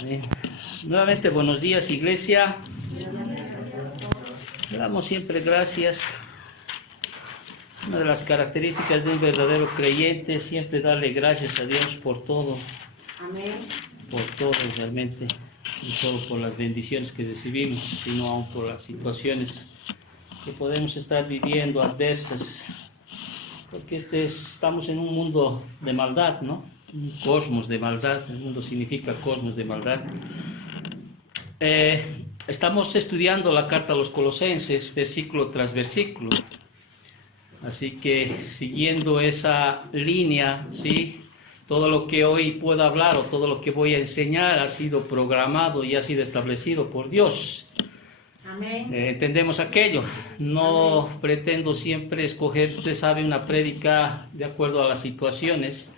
Amén. Nuevamente, buenos días, iglesia. Le damos siempre gracias. Una de las características de un verdadero creyente es siempre darle gracias a Dios por todo. Amén. Por todo realmente. No solo por las bendiciones que recibimos, sino aún por las situaciones que podemos estar viviendo adversas. Porque estamos en un mundo de maldad, ¿no? Un cosmos de maldad. El mundo significa cosmos de maldad. Estamos estudiando la carta a los Colosenses, versículo tras versículo. Así que siguiendo esa línea, ¿sí? Todo lo que hoy puedo hablar o todo lo que voy a enseñar ha sido programado y ha sido establecido por Dios. Amén. Entendemos aquello. No pretendo siempre escoger, usted sabe, una prédica de acuerdo a las situaciones.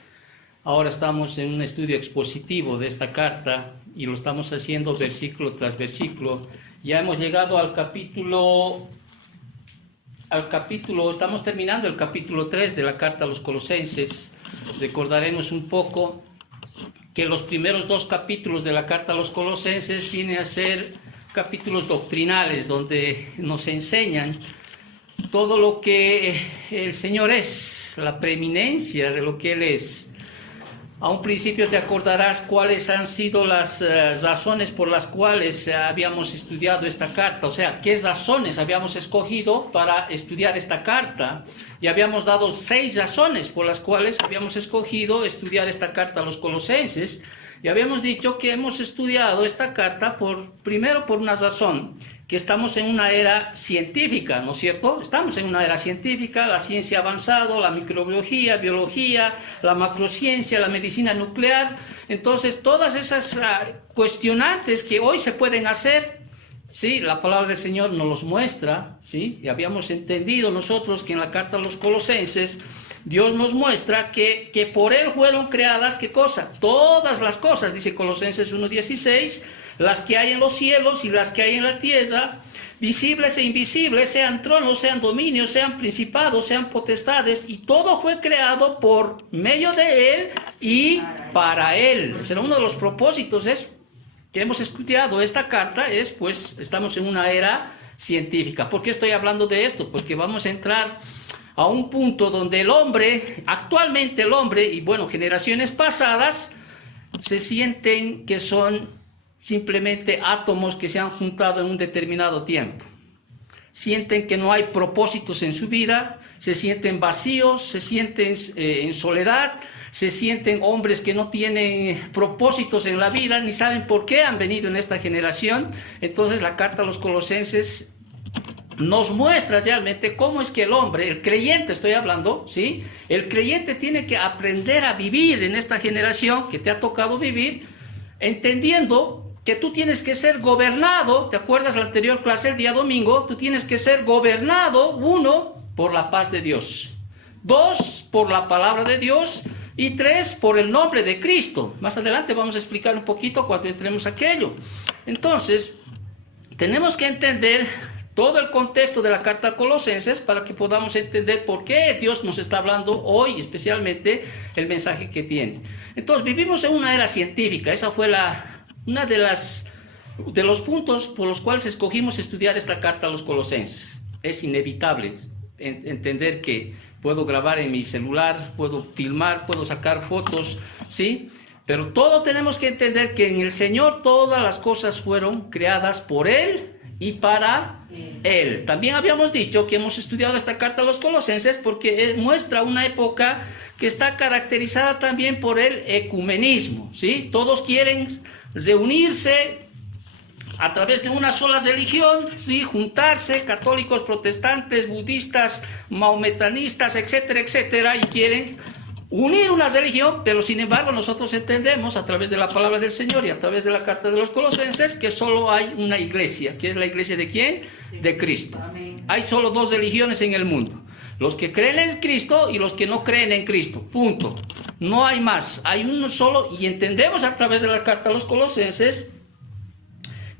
Ahora estamos en un estudio expositivo de esta carta y lo estamos haciendo versículo tras versículo. Ya hemos llegado al capítulo, estamos terminando el capítulo 3 de la carta a los Colosenses. Recordaremos un poco que los primeros dos capítulos de la carta a los Colosenses vienen a ser capítulos doctrinales donde nos enseñan todo lo que el Señor es, la preeminencia de lo que Él es. A un principio te acordarás cuáles han sido las razones por las cuales habíamos estudiado esta carta, o sea, qué razones habíamos escogido para estudiar esta carta. Y habíamos dado 6 razones por las cuales habíamos escogido estudiar esta carta a los Colosenses. Y habíamos dicho que hemos estudiado esta carta primero por una razón, que estamos en una era científica, ¿no es cierto? Estamos en una era científica, la ciencia ha avanzado, la microbiología, biología, la macrociencia, la medicina nuclear. Entonces, todas esas cuestionantes que hoy se pueden hacer, sí, la palabra del Señor nos los muestra, sí, y habíamos entendido nosotros que en la carta a los Colosenses, Dios nos muestra que por Él fueron creadas, ¿qué cosa? Todas las cosas, dice Colosenses 1:16, las que hay en los cielos y las que hay en la tierra, visibles e invisibles, sean tronos, sean dominios, sean principados, sean potestades, y todo fue creado por medio de Él y para Él. O sea, uno de los propósitos que hemos estudiado esta carta pues, estamos en una era científica. ¿Por qué estoy hablando de esto? Porque vamos a entrar a un punto donde actualmente el hombre, y bueno, generaciones pasadas, se sienten que son simplemente átomos que se han juntado en un determinado tiempo. Sienten que no hay propósitos en su vida, se sienten vacíos, se sienten en soledad, se sienten hombres que no tienen propósitos en la vida, ni saben por qué han venido en esta generación. Entonces la carta a los Colosenses nos muestra realmente cómo es que el hombre, el creyente estoy hablando, ¿sí? El creyente tiene que aprender a vivir en esta generación que te ha tocado vivir, entendiendo que tú tienes que ser gobernado. ¿Te acuerdas la anterior clase el día domingo? Tú tienes que ser gobernado, 1, por la paz de Dios, 2, por la palabra de Dios, y 3, por el nombre de Cristo. Más adelante vamos a explicar un poquito cuando entremos a aquello. Entonces, tenemos que entender todo el contexto de la carta a Colosenses para que podamos entender por qué Dios nos está hablando hoy, especialmente el mensaje que tiene. Entonces, vivimos en una era científica. Esa fue una de los puntos por los cuales escogimos estudiar esta carta a los Colosenses. Es inevitable entender que puedo grabar en mi celular, puedo filmar, puedo sacar fotos, ¿sí? Pero todo tenemos que entender que en el Señor todas las cosas fueron creadas por Él y para Él. También habíamos dicho que hemos estudiado esta carta a los Colosenses porque muestra una época que está caracterizada también por el ecumenismo, ¿sí? Todos quieren reunirse a través de una sola religión, ¿sí? Juntarse, católicos, protestantes, budistas, mahometanistas, etcétera, etcétera, y quieren unir una religión, pero sin embargo nosotros entendemos a través de la palabra del Señor y a través de la carta de los Colosenses que solo hay una iglesia. ¿Que es la iglesia de quién? De Cristo. Amén. Hay solo 2 religiones en el mundo: los que creen en Cristo y los que no creen en Cristo. Punto. No hay más. Hay uno solo, y entendemos a través de la carta a los Colosenses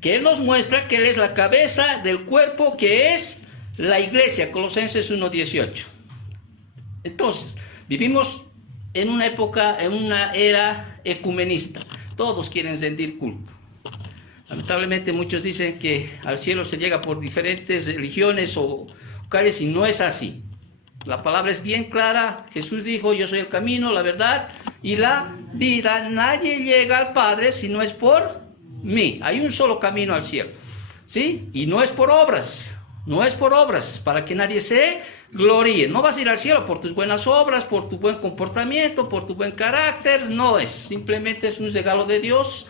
que Él nos muestra que Él es la cabeza del cuerpo que es la iglesia. Colosenses 1:18. Entonces, vivimos en una época, en una era ecumenista. Todos quieren rendir culto. Lamentablemente muchos dicen que al cielo se llega por diferentes religiones o calles y no es así. La palabra es bien clara. Jesús dijo, yo soy el camino, la verdad y la vida. Nadie llega al Padre si no es por mí. Hay un solo camino al cielo, ¿sí? Y no es por obras, no es por obras, para que nadie se gloríe. No vas a ir al cielo por tus buenas obras, por tu buen comportamiento, por tu buen carácter. No es, simplemente es un regalo de Dios.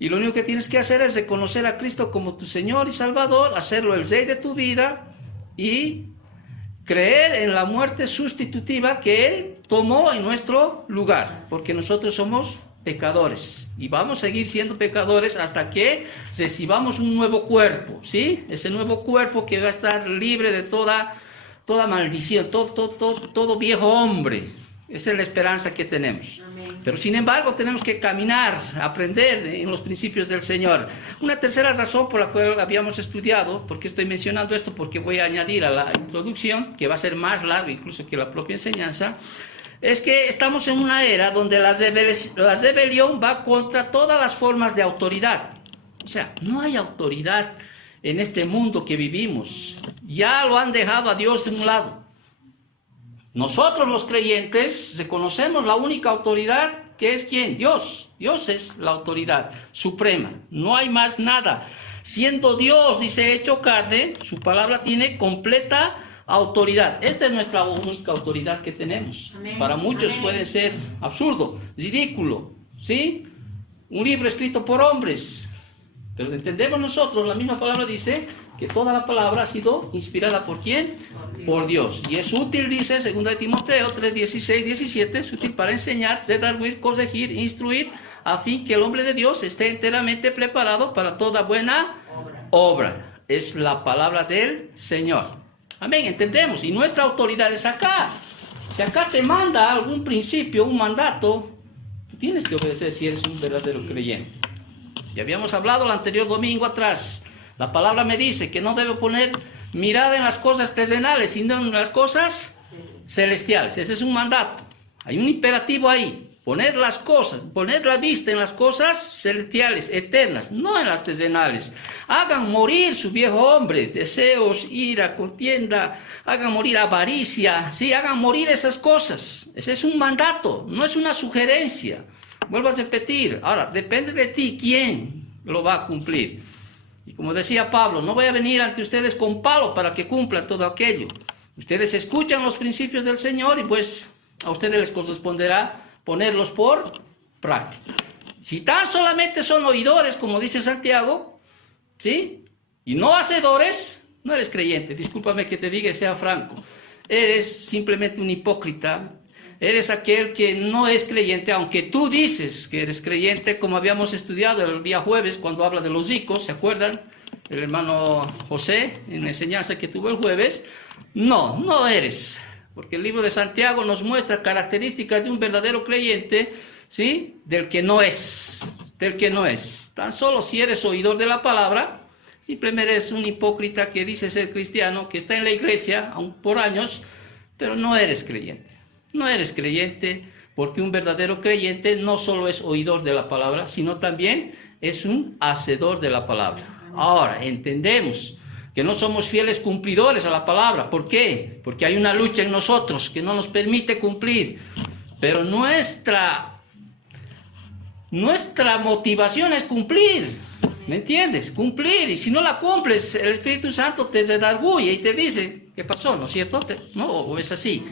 Y lo único que tienes que hacer es reconocer a Cristo como tu Señor y Salvador, hacerlo el Rey de tu vida y creer en la muerte sustitutiva que Él tomó en nuestro lugar, porque nosotros somos pecadores y vamos a seguir siendo pecadores hasta que recibamos un nuevo cuerpo, ¿sí? Ese nuevo cuerpo que va a estar libre de toda maldición, todo viejo hombre. Esa es la esperanza que tenemos. Amén. Pero sin embargo tenemos que caminar, aprender en los principios del Señor. Una tercera razón por la cual habíamos estudiado, porque estoy mencionando esto, porque voy a añadir a la introducción, que va a ser más largo incluso que la propia enseñanza, es que estamos en una era donde la rebelión va contra todas las formas de autoridad. O sea, no hay autoridad en este mundo que vivimos. Ya lo han dejado a Dios de un lado. Nosotros los creyentes reconocemos la única autoridad que es ¿quién? Dios. Dios es la autoridad suprema. No hay más nada. Siendo Dios, dice, hecho carne, su palabra tiene completa autoridad. Esta es nuestra única autoridad que tenemos. Amén. Para muchos Amén. puede ser absurdo, ridículo, ¿sí? Un libro escrito por hombres. Pero entendemos nosotros, la misma palabra dice que toda la palabra ha sido inspirada ¿por quién? Por Dios. Y es útil, dice 2 Timoteo 3, 16, 17, es útil para enseñar, redarguir, corregir, instruir, a fin que el hombre de Dios esté enteramente preparado para toda buena obra. Es la palabra del Señor. Amén, entendemos. Y nuestra autoridad es acá. Si acá te manda algún principio, un mandato, tú tienes que obedecer si eres un verdadero creyente. Ya habíamos hablado el anterior domingo atrás. La palabra me dice que no debo poner mirada en las cosas terrenales, sino en las cosas celestiales. Ese es un mandato. Hay un imperativo ahí. Poner las cosas, poner la vista en las cosas celestiales, eternas, no en las terrenales. Hagan morir su viejo hombre, deseos, ira, contienda, hagan morir avaricia, sí, hagan morir esas cosas. Ese es un mandato, no es una sugerencia. Vuelvo a repetir, ahora, depende de ti quién lo va a cumplir. Y como decía Pablo, no voy a venir ante ustedes con palo para que cumplan todo aquello. Ustedes escuchan los principios del Señor y pues a ustedes les corresponderá ponerlos por práctica. Si tan solamente son oidores, como dice Santiago, ¿sí? Y no hacedores, no eres creyente. Discúlpame que te diga y sea franco. Eres simplemente un hipócrita. Eres aquel que no es creyente, aunque tú dices que eres creyente, como habíamos estudiado el día jueves cuando habla de los ricos, ¿se acuerdan? El hermano José, en la enseñanza que tuvo el jueves. No eres. Porque el libro de Santiago nos muestra características de un verdadero creyente, ¿sí? Del que no es. Tan solo si eres oidor de la palabra, simplemente eres un hipócrita que dice ser cristiano, que está en la iglesia aún por años, pero no eres creyente. No eres creyente porque un verdadero creyente no solo es oidor de la palabra, sino también es un hacedor de la palabra. Ahora, entendemos que no somos fieles cumplidores a la palabra. ¿Por qué? Porque hay una lucha en nosotros que no nos permite cumplir. Pero nuestra motivación es cumplir. ¿Me entiendes? Cumplir. Y si no la cumples, el Espíritu Santo te redarguye y te dice, ¿qué pasó? ¿No es cierto? No, o es así.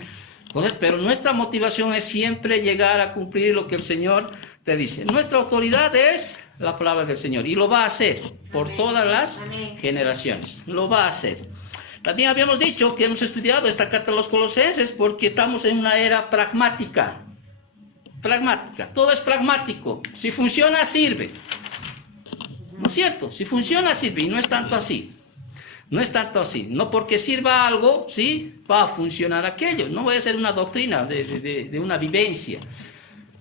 Entonces, pero nuestra motivación es siempre llegar a cumplir lo que el Señor te dice. Nuestra autoridad es la palabra del Señor y lo va a hacer por todas las generaciones. Lo va a hacer. También habíamos dicho que hemos estudiado esta carta a los Colosenses porque estamos en una era pragmática. Todo es pragmático. Si funciona, sirve. ¿No es cierto? Si funciona, sirve y no es tanto así. No es tanto así. No porque sirva algo, ¿sí? Va a funcionar aquello. No voy a hacer una doctrina de una vivencia.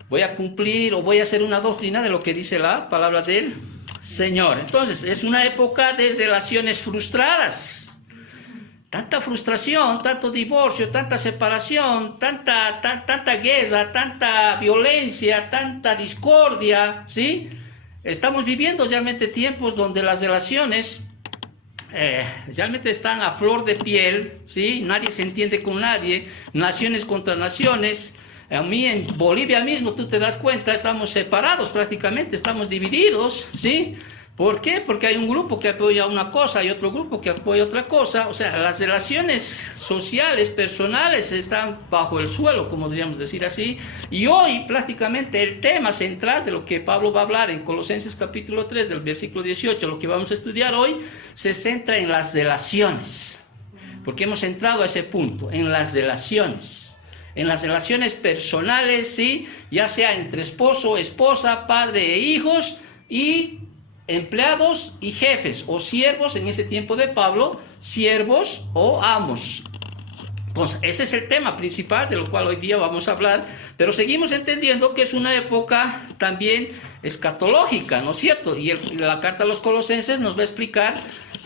Voy a cumplir o voy a hacer una doctrina de lo que dice la palabra del Señor. Entonces, es una época de relaciones frustradas. tanta frustración, tanto divorcio, tanta separación, tanta guerra, tanta violencia, tanta discordia, ¿sí? Estamos viviendo realmente tiempos donde las relaciones realmente están a flor de piel, ¿sí? Nadie se entiende con nadie, naciones contra naciones. A mí en Bolivia mismo, tú te das cuenta, estamos separados prácticamente, estamos divididos, ¿sí? ¿Por qué? Porque hay un grupo que apoya una cosa y otro grupo que apoya otra cosa. O sea, las relaciones sociales, personales, están bajo el suelo, como podríamos decir así. Y hoy, prácticamente, el tema central de lo que Pablo va a hablar en Colosenses capítulo 3, del versículo 18, lo que vamos a estudiar hoy, se centra en las relaciones. Porque hemos entrado a ese punto, en las relaciones. En las relaciones personales, ¿sí? Ya sea entre esposo, esposa, padre e hijos, y empleados y jefes o siervos, en ese tiempo de Pablo, siervos o amos. Entonces, ese es el tema principal de lo cual hoy día vamos a hablar, pero seguimos entendiendo que es una época también escatológica, ¿no es cierto? Y la carta a los Colosenses nos va a explicar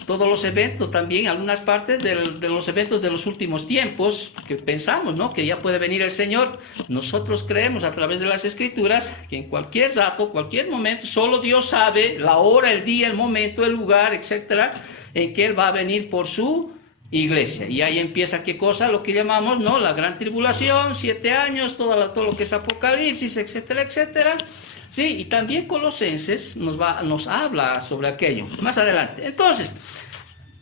todos los eventos también, algunas partes de los eventos de los últimos tiempos, que pensamos, ¿no?, que ya puede venir el Señor. Nosotros creemos a través de las Escrituras que en cualquier rato, cualquier momento, solo Dios sabe la hora, el día, el momento, el lugar, etcétera, en que Él va a venir por su iglesia. Y ahí empieza, ¿qué cosa? Lo que llamamos, ¿no?, la gran tribulación, 7 años, todo lo que es Apocalipsis, etcétera, etcétera. Sí, y también Colosenses nos habla sobre aquello más adelante. Entonces,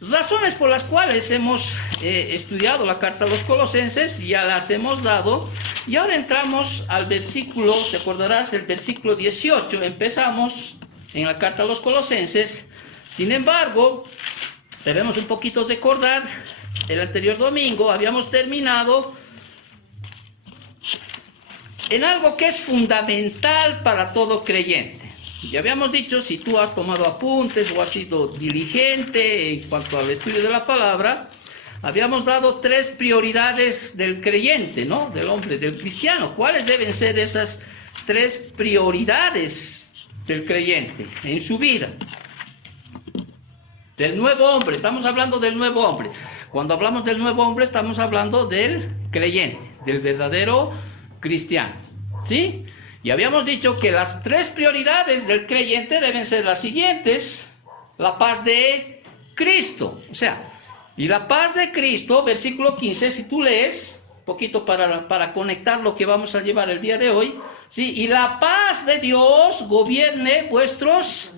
razones por las cuales hemos estudiado la carta a los Colosenses, ya las hemos dado, y ahora entramos al versículo, te acordarás, el versículo 18, empezamos en la carta a los Colosenses. Sin embargo, debemos un poquito recordar, el anterior domingo habíamos terminado en algo que es fundamental para todo creyente. Ya habíamos dicho, si tú has tomado apuntes o has sido diligente en cuanto al estudio de la palabra, habíamos dado 3 prioridades del creyente, ¿no?, del hombre, del cristiano. ¿Cuáles deben ser esas 3 prioridades del creyente en su vida? Del nuevo hombre, estamos hablando del nuevo hombre. Cuando hablamos del nuevo hombre, estamos hablando del creyente, del verdadero cristiano, ¿sí? Y habíamos dicho que las 3 prioridades del creyente deben ser las siguientes: la paz de Cristo, o sea, y la paz de Cristo, versículo 15, si tú lees, un poquito para conectar lo que vamos a llevar el día de hoy, ¿sí? Y la paz de Dios gobierne vuestros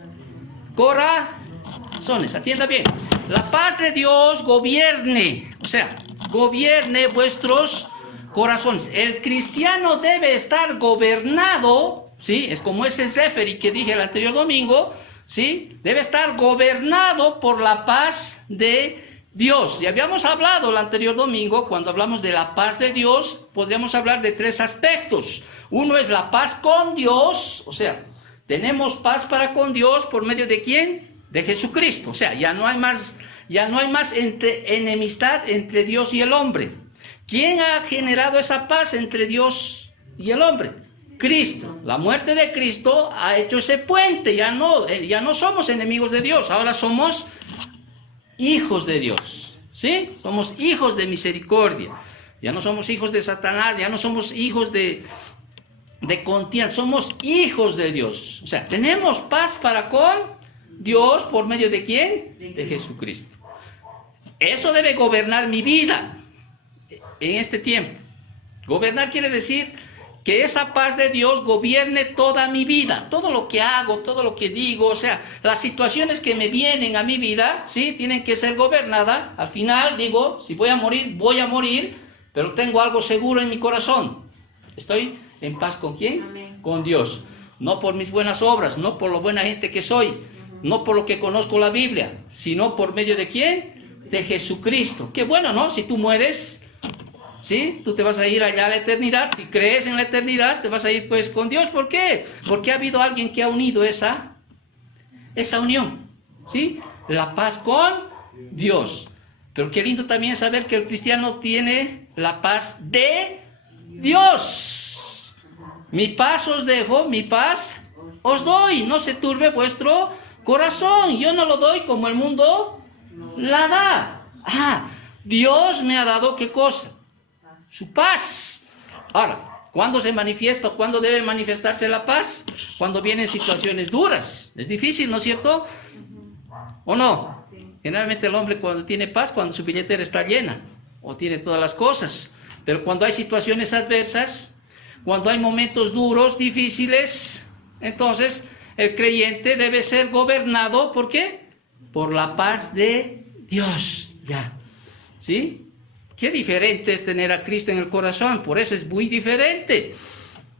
corazones, atienda bien, la paz de Dios gobierne, o sea, gobierne vuestros corazones. El cristiano debe estar gobernado, ¿sí? Es como ese referee que dije el anterior domingo, ¿sí? Debe estar gobernado por la paz de Dios. Y habíamos hablado el anterior domingo, cuando hablamos de la paz de Dios, podríamos hablar de 3 aspectos. Uno es la paz con Dios, o sea, tenemos paz para con Dios por medio de ¿quién? De Jesucristo. O sea, ya no hay más enemistad entre Dios y el hombre. ¿Quién ha generado esa paz entre Dios y el hombre? Cristo. La muerte de Cristo ha hecho ese puente. Ya no somos enemigos de Dios, ahora somos hijos de Dios, ¿sí? Somos hijos de misericordia. Ya no somos hijos de Satanás, ya no somos hijos de contienda, somos hijos de Dios. O sea, tenemos paz para con Dios por medio de ¿quién? De Jesucristo. Eso debe gobernar mi vida en este tiempo. Gobernar quiere decir que esa paz de Dios gobierne toda mi vida, todo lo que hago, todo lo que digo, o sea, las situaciones que me vienen a mi vida, ¿sí?, tienen que ser gobernadas. Al final digo, si voy a morir, pero tengo algo seguro en mi corazón. Estoy en paz ¿con quién? Amén. Con Dios. No por mis buenas obras, no por lo buena gente que soy, no por lo que conozco la Biblia, sino por medio de ¿quién? De Jesucristo. Qué bueno, ¿no? Si tú mueres, ¿sí?, tú te vas a ir allá a la eternidad. Si crees en la eternidad, te vas a ir pues con Dios. ¿Por qué? Porque ha habido alguien que ha unido esa unión, ¿sí? La paz con Dios. Pero qué lindo también saber que el cristiano tiene la paz de Dios. Mi paz os dejo, mi paz os doy. No se turbe vuestro corazón. Yo no lo doy como el mundo la da. Dios me ha dado ¿qué cosa? Su paz. Ahora, ¿cuándo se manifiesta? ¿Cuándo debe manifestarse la paz? Cuando vienen situaciones duras. Es difícil, ¿no es cierto? ¿O no? Generalmente el hombre cuando tiene paz, cuando su billetera está llena, o tiene todas las cosas. Pero cuando hay situaciones adversas, cuando hay momentos duros, difíciles, entonces el creyente debe ser gobernado, ¿por qué? Por la paz de Dios. Ya. ¿Sí? Qué diferente es tener a Cristo en el corazón, por eso es muy diferente.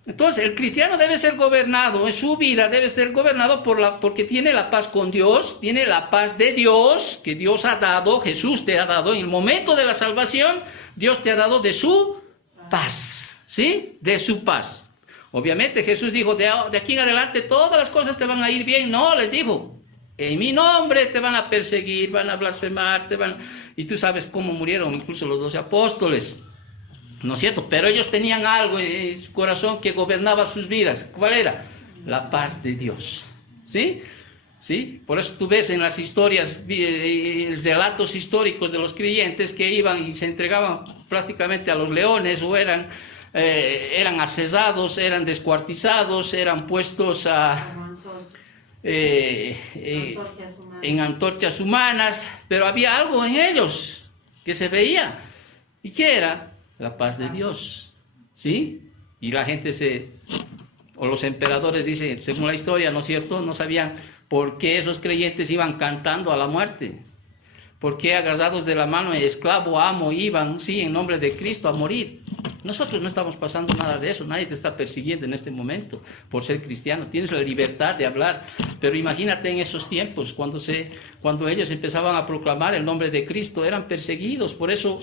Entonces, el cristiano debe ser gobernado, en su vida debe ser gobernado porque tiene la paz con Dios, tiene la paz de Dios, que Dios ha dado, Jesús te ha dado, en el momento de la salvación, Dios te ha dado de su paz, ¿sí? De su paz. Obviamente Jesús dijo, de aquí en adelante todas las cosas te van a ir bien. No, les dijo, en mi nombre te van a perseguir, van a blasfemar, y tú sabes cómo murieron incluso los 12 apóstoles, ¿no es cierto? Pero ellos tenían algo en su corazón que gobernaba sus vidas. ¿Cuál era? La paz de Dios, ¿sí? ¿Sí? Por eso tú ves en las historias, relatos históricos de los creyentes que iban y se entregaban prácticamente a los leones, o eran asesados, eran descuartizados, eran puestos en antorchas humanas, pero había algo en ellos que se veía. ¿Y qué era? La paz de Dios, ¿sí? Y la gente o los emperadores dicen, según la historia, ¿no es cierto?, no sabían por qué esos creyentes iban cantando a la muerte, por qué agarrados de la mano, esclavo, amo, iban, sí, en nombre de Cristo a morir. Nosotros no estamos pasando nada de eso, nadie te está persiguiendo en este momento por ser cristiano, tienes la libertad de hablar, pero imagínate en esos tiempos, cuando ellos empezaban a proclamar el nombre de Cristo, eran perseguidos, por eso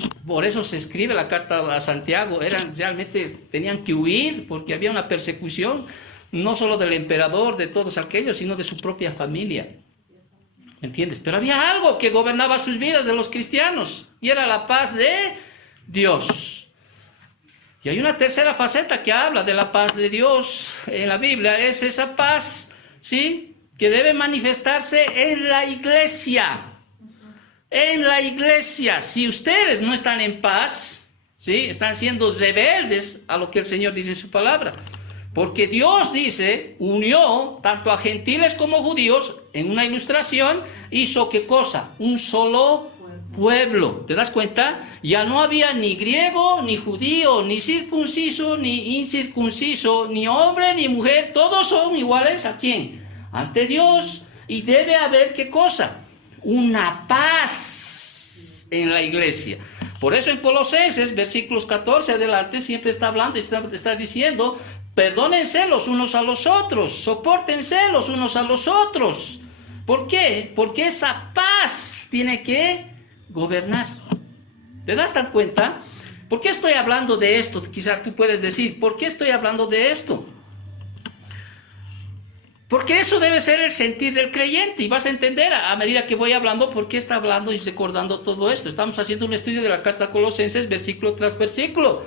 se escribe la carta a Santiago, realmente tenían que huir, porque había una persecución, no solo del emperador, de todos aquellos, sino de su propia familia, ¿entiendes? Pero había algo que gobernaba sus vidas de los cristianos, y era la paz de Dios. Y hay una tercera faceta que habla de la paz de Dios en la Biblia, es esa paz, ¿sí?, que debe manifestarse en la iglesia. En la iglesia, si ustedes no están en paz, ¿sí?, están siendo rebeldes a lo que el Señor dice en su palabra. Porque Dios dice, unió tanto a gentiles como judíos, en una ilustración, hizo ¿qué cosa? Un solo pueblo. ¿Te das cuenta? Ya no había ni griego, ni judío, ni circunciso, ni incircunciso, ni hombre, ni mujer. Todos son iguales ¿a quién? Ante Dios. Y debe haber ¿qué cosa? Una paz en la iglesia. Por eso en Colosenses, versículos 14 adelante, siempre está hablando, está diciendo, perdónense los unos a los otros, sopórtense los unos a los otros. ¿Por qué? Porque esa paz tiene que gobernar. ¿Te das tan cuenta? ¿Por qué estoy hablando de esto? Quizá tú puedes decir, ¿por qué estoy hablando de esto? Porque eso debe ser el sentir del creyente, y vas a entender a medida que voy hablando por qué está hablando y recordando todo esto. Estamos haciendo un estudio de la carta a Colosenses, versículo tras versículo.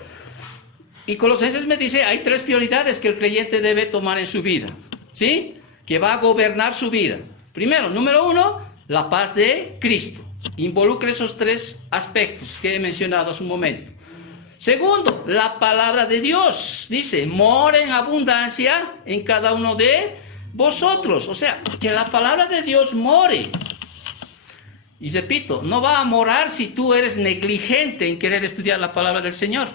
Y Colosenses me dice, hay 3 prioridades que el creyente debe tomar en su vida, ¿sí? Que va a gobernar su vida. Primero, número 1, la paz de Cristo. Involucra esos 3 aspectos que he mencionado hace un momento. Segundo, la palabra de Dios. Dice, mora en abundancia en cada uno de vosotros. O sea, que la palabra de Dios more. Y repito, no va a morar si tú eres negligente en querer estudiar la palabra del Señor.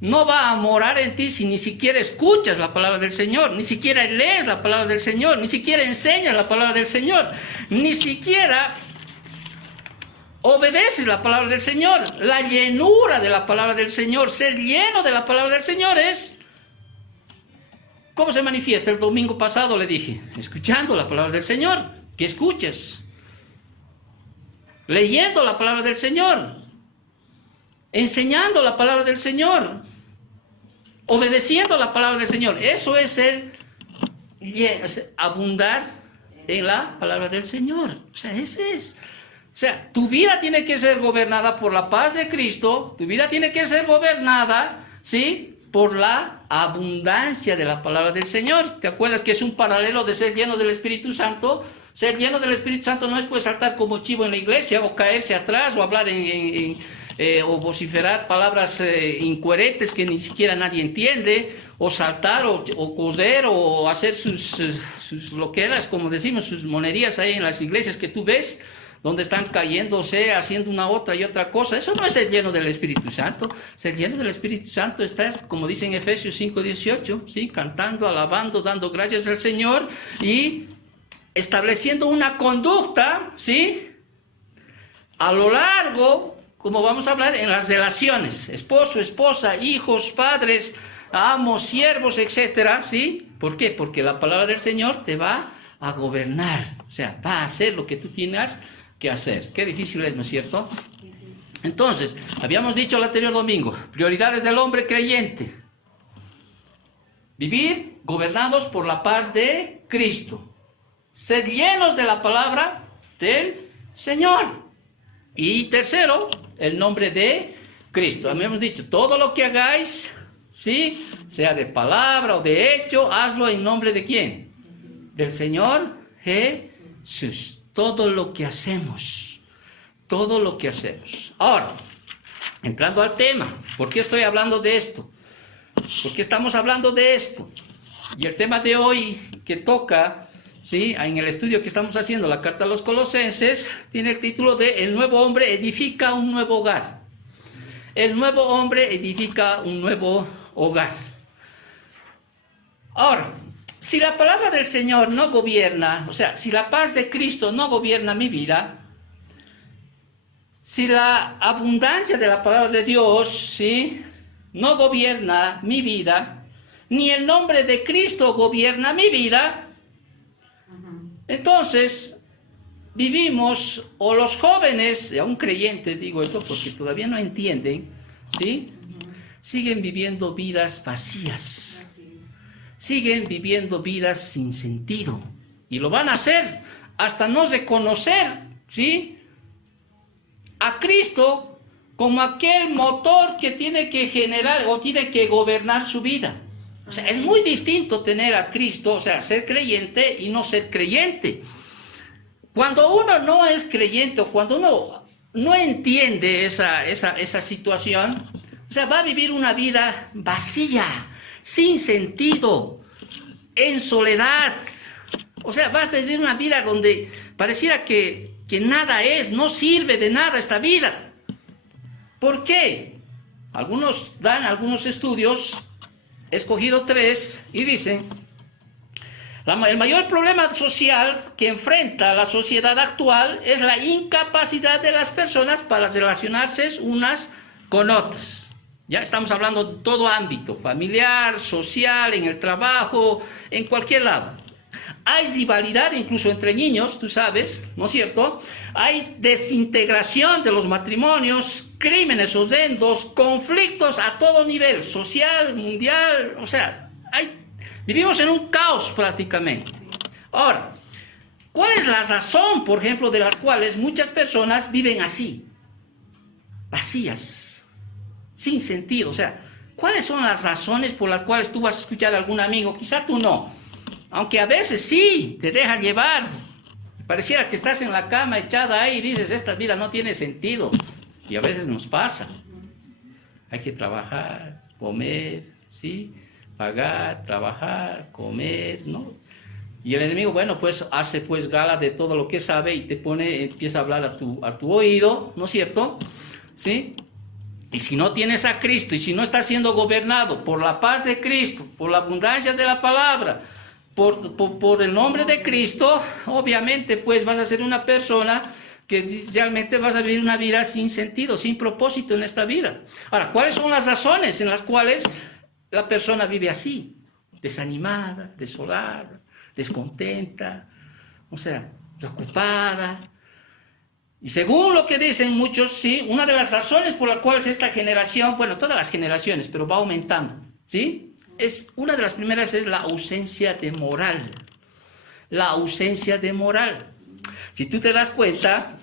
No va a morar en ti si ni siquiera escuchas la palabra del Señor, ni siquiera lees la palabra del Señor, ni siquiera enseñas la palabra del Señor, ni siquiera obedeces la palabra del Señor. La llenura de la palabra del Señor, ser lleno de la palabra del Señor es... ¿Cómo se manifiesta? El domingo pasado le dije, escuchando la palabra del Señor, que escuches. Leyendo la palabra del Señor. Enseñando la palabra del Señor. Obedeciendo la palabra del Señor. Eso es abundar en la palabra del Señor. O sea, ese es... O sea, tu vida tiene que ser gobernada por la paz de Cristo, tu vida tiene que ser gobernada, ¿sí?, por la abundancia de la palabra del Señor. ¿Te acuerdas que es un paralelo de ser lleno del Espíritu Santo? Ser lleno del Espíritu Santo no es pues saltar como chivo en la iglesia o caerse atrás o hablar o vociferar palabras incoherentes que ni siquiera nadie entiende, o saltar o coser o hacer sus loqueras, como decimos, sus monerías ahí en las iglesias que tú ves, donde están cayéndose, haciendo una otra y otra cosa. Eso no es ser lleno del Espíritu Santo. Ser lleno del Espíritu Santo es estar, como dice en Efesios 5:18, ¿sí? Cantando, alabando, dando gracias al Señor y estableciendo una conducta, ¿sí? A lo largo, como vamos a hablar, en las relaciones, esposo, esposa, hijos, padres, amos, siervos, etcétera, ¿sí? ¿Por qué? Porque la palabra del Señor te va a gobernar, o sea, va a hacer lo que tú tienes que hacer. Qué difícil es, ¿no es cierto? Entonces, habíamos dicho el anterior domingo, prioridades del hombre creyente. Vivir gobernados por la paz de Cristo. Ser llenos de la palabra del Señor. Y tercero, el nombre de Cristo. Habíamos dicho, todo lo que hagáis, ¿sí? Sea de palabra o de hecho, hazlo en nombre de ¿quién? Del Señor Jesús. Todo lo que hacemos. Todo lo que hacemos. Ahora, entrando al tema, ¿por qué estoy hablando de esto? ¿Por qué estamos hablando de esto? Y el tema de hoy que toca, ¿sí? En el estudio que estamos haciendo, la carta a los Colosenses, tiene el título de El nuevo hombre edifica un nuevo hogar. El nuevo hombre edifica un nuevo hogar. Ahora, si la palabra del Señor no gobierna, o sea, si la paz de Cristo no gobierna mi vida, si la abundancia de la palabra de Dios, ¿sí? No gobierna mi vida, ni el nombre de Cristo gobierna mi vida, entonces vivimos, o los jóvenes, aún creyentes, digo esto porque todavía no entienden, ¿sí? Siguen viviendo vidas vacías, siguen viviendo vidas sin sentido, y lo van a hacer hasta no reconocer, ¿sí? A Cristo como aquel motor que tiene que generar o tiene que gobernar su vida. O sea, es muy distinto tener a Cristo, o sea, ser creyente y no ser creyente. Cuando uno no es creyente o cuando uno no entiende esa situación, o sea, va a vivir una vida vacía, sin sentido, en soledad. O sea, va a vivir una vida donde pareciera que nada es, no sirve de nada esta vida. ¿Por qué? Algunos dan algunos estudios. He escogido 3 y dicen, el mayor problema social que enfrenta la sociedad actual es la incapacidad de las personas para relacionarse unas con otras. Ya estamos hablando de todo ámbito, familiar, social, en el trabajo, en cualquier lado. Hay rivalidad incluso entre niños, tú sabes, ¿no es cierto? Hay desintegración de los matrimonios, crímenes horrendos, conflictos a todo nivel, social, mundial, o sea, vivimos en un caos prácticamente. Ahora, ¿cuál es la razón, por ejemplo, de las cuales muchas personas viven así? Vacías, sin sentido, o sea, ¿cuáles son las razones por las cuales tú vas a escuchar a algún amigo? Quizá tú no. Aunque a veces sí, te dejan llevar. Pareciera que estás en la cama echada ahí y dices, esta vida no tiene sentido. Y a veces nos pasa. Hay que trabajar, comer, ¿sí? Pagar, trabajar, comer, ¿no? Y el enemigo, bueno, pues hace pues gala de todo lo que sabe y empieza a hablar a tu oído, ¿no es cierto? ¿Sí? Y si no tienes a Cristo y si no estás siendo gobernado por la paz de Cristo, por la abundancia de la palabra, por el nombre de Cristo, obviamente pues vas a ser una persona que realmente vas a vivir una vida sin sentido, sin propósito en esta vida. Ahora, ¿cuáles son las razones en las cuales la persona vive así? Desanimada, desolada, descontenta, o sea, preocupada. Y según lo que dicen muchos, sí, una de las razones por las cuales esta generación, bueno, todas las generaciones, pero va aumentando, ¿sí? Una de las primeras es la ausencia de moral. La ausencia de moral. Si tú te das cuenta,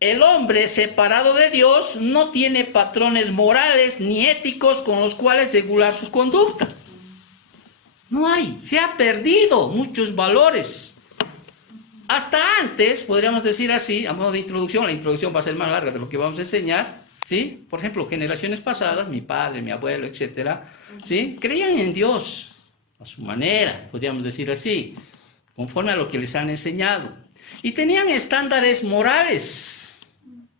el hombre separado de Dios no tiene patrones morales ni éticos con los cuales regular su conducta. No hay, se ha perdido muchos valores. Hasta antes, podríamos decir así, a modo de introducción, la introducción va a ser más larga de lo que vamos a enseñar, ¿sí? Por ejemplo, generaciones pasadas, mi padre, mi abuelo, etcétera, ¿sí? Creían en Dios a su manera, podríamos decir así, conforme a lo que les han enseñado. Y tenían estándares morales,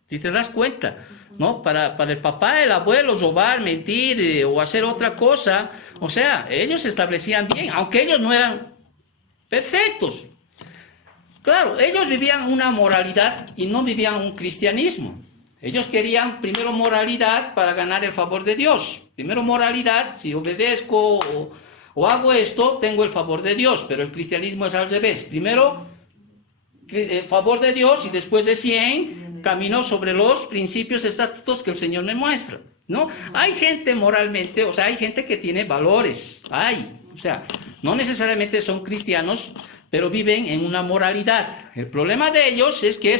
si te das cuenta, ¿no? Para el papá, el abuelo, robar, mentir o hacer otra cosa, o sea, ellos se establecían bien, aunque ellos no eran perfectos. Claro, ellos vivían una moralidad y no vivían un cristianismo. Ellos querían primero moralidad para ganar el favor de Dios. Primero moralidad, si obedezco o hago esto, tengo el favor de Dios, pero el cristianismo es al revés. Primero el favor de Dios y después de 100 camino sobre los principios, estatutos que el Señor me muestra, ¿no? Hay gente moralmente, o sea, hay gente que tiene valores, o sea, no necesariamente son cristianos, pero viven en una moralidad. El problema de ellos es que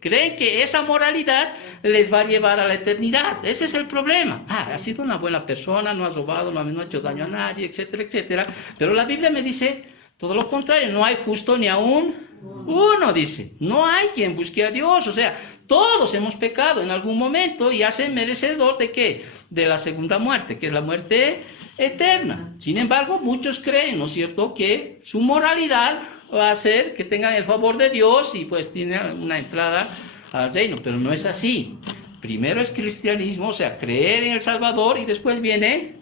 creen que esa moralidad les va a llevar a la eternidad. Ese es el problema. Has sido una buena persona, no has robado, no has hecho daño a nadie, etcétera, etcétera. Pero la Biblia me dice todo lo contrario. No hay justo ni aún uno, dice. No hay quien busque a Dios. O sea, todos hemos pecado en algún momento y hacen merecedor ¿de qué? De la segunda muerte, que es la muerte eterna. Sin embargo, muchos creen, ¿no es cierto?, que su moralidad va a hacer que tengan el favor de Dios y pues tienen una entrada al reino, pero no es así. Primero es cristianismo, o sea, creer en el Salvador, y después viene,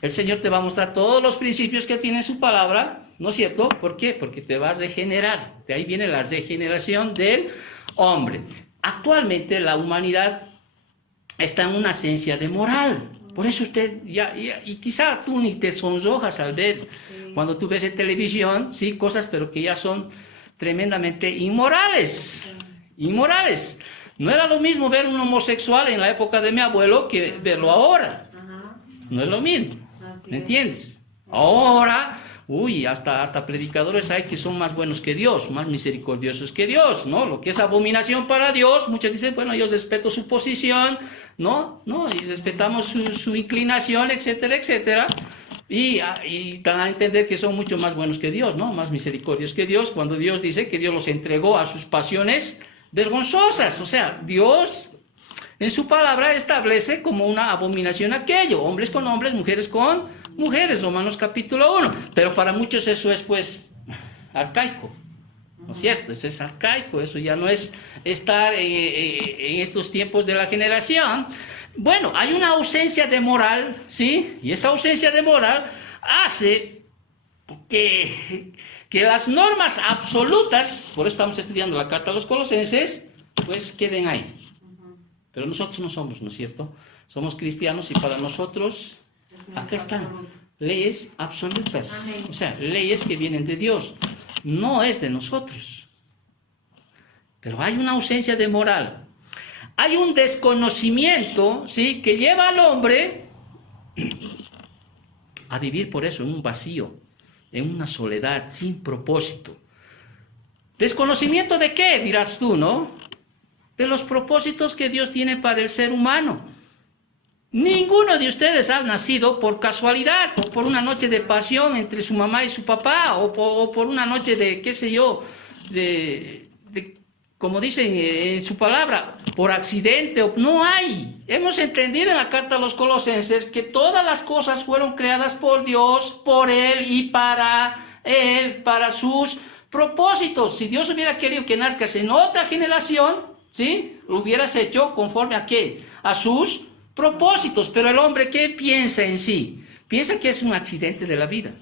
el Señor te va a mostrar todos los principios que tiene su palabra, ¿no es cierto? ¿Por qué? Porque te va a regenerar. De ahí viene la regeneración del hombre. Actualmente la humanidad está en una esencia de moral. Por eso usted, y quizá tú ni te sonrojas al ver, cuando tú ves en televisión, sí, cosas, pero que ya son tremendamente inmorales. Inmorales. No era lo mismo ver un homosexual en la época de mi abuelo que verlo ahora. No es lo mismo. ¿Me entiendes? Ahora, hasta predicadores hay que son más buenos que Dios, más misericordiosos que Dios, ¿no? Lo que es abominación para Dios, muchos dicen, bueno, yo respeto su posición, ¿no? Y respetamos su inclinación, etcétera, etcétera. Y dan a entender que son mucho más buenos que Dios, ¿no? Más misericordiosos que Dios, cuando Dios dice que Dios los entregó a sus pasiones vergonzosas. O sea, Dios en su palabra establece como una abominación aquello, hombres con hombres, mujeres con mujeres, Romanos capítulo 1. Pero para muchos eso es pues arcaico, ¿no es cierto? Eso es arcaico, eso ya no es estar en estos tiempos de la generación. Bueno, hay una ausencia de moral, ¿sí? Y esa ausencia de moral hace que las normas absolutas, por eso estamos estudiando la carta a los Colosenses, pues queden ahí. Pero nosotros no somos, ¿no es cierto? Somos cristianos y para nosotros, acá están, leyes absolutas. O sea, leyes que vienen de Dios. No es de nosotros. Pero hay una ausencia de moral. Hay un desconocimiento, ¿sí?, que lleva al hombre a vivir por eso en un vacío, en una soledad, sin propósito. ¿Desconocimiento de qué?, dirás tú, ¿no? De los propósitos que Dios tiene para el ser humano. Ninguno de ustedes ha nacido por casualidad, o por una noche de pasión entre su mamá y su papá, o por una noche de, qué sé yo, como dicen en su palabra, por accidente. No hay. Hemos entendido en la carta a los Colosenses que todas las cosas fueron creadas por Dios, por Él y para Él, para sus propósitos. Si Dios hubiera querido que nazcas en otra generación, ¿sí?, lo hubieras hecho conforme a ¿qué? A sus propósitos. Pero el hombre, ¿qué piensa en sí? Piensa que es un accidente de la vida.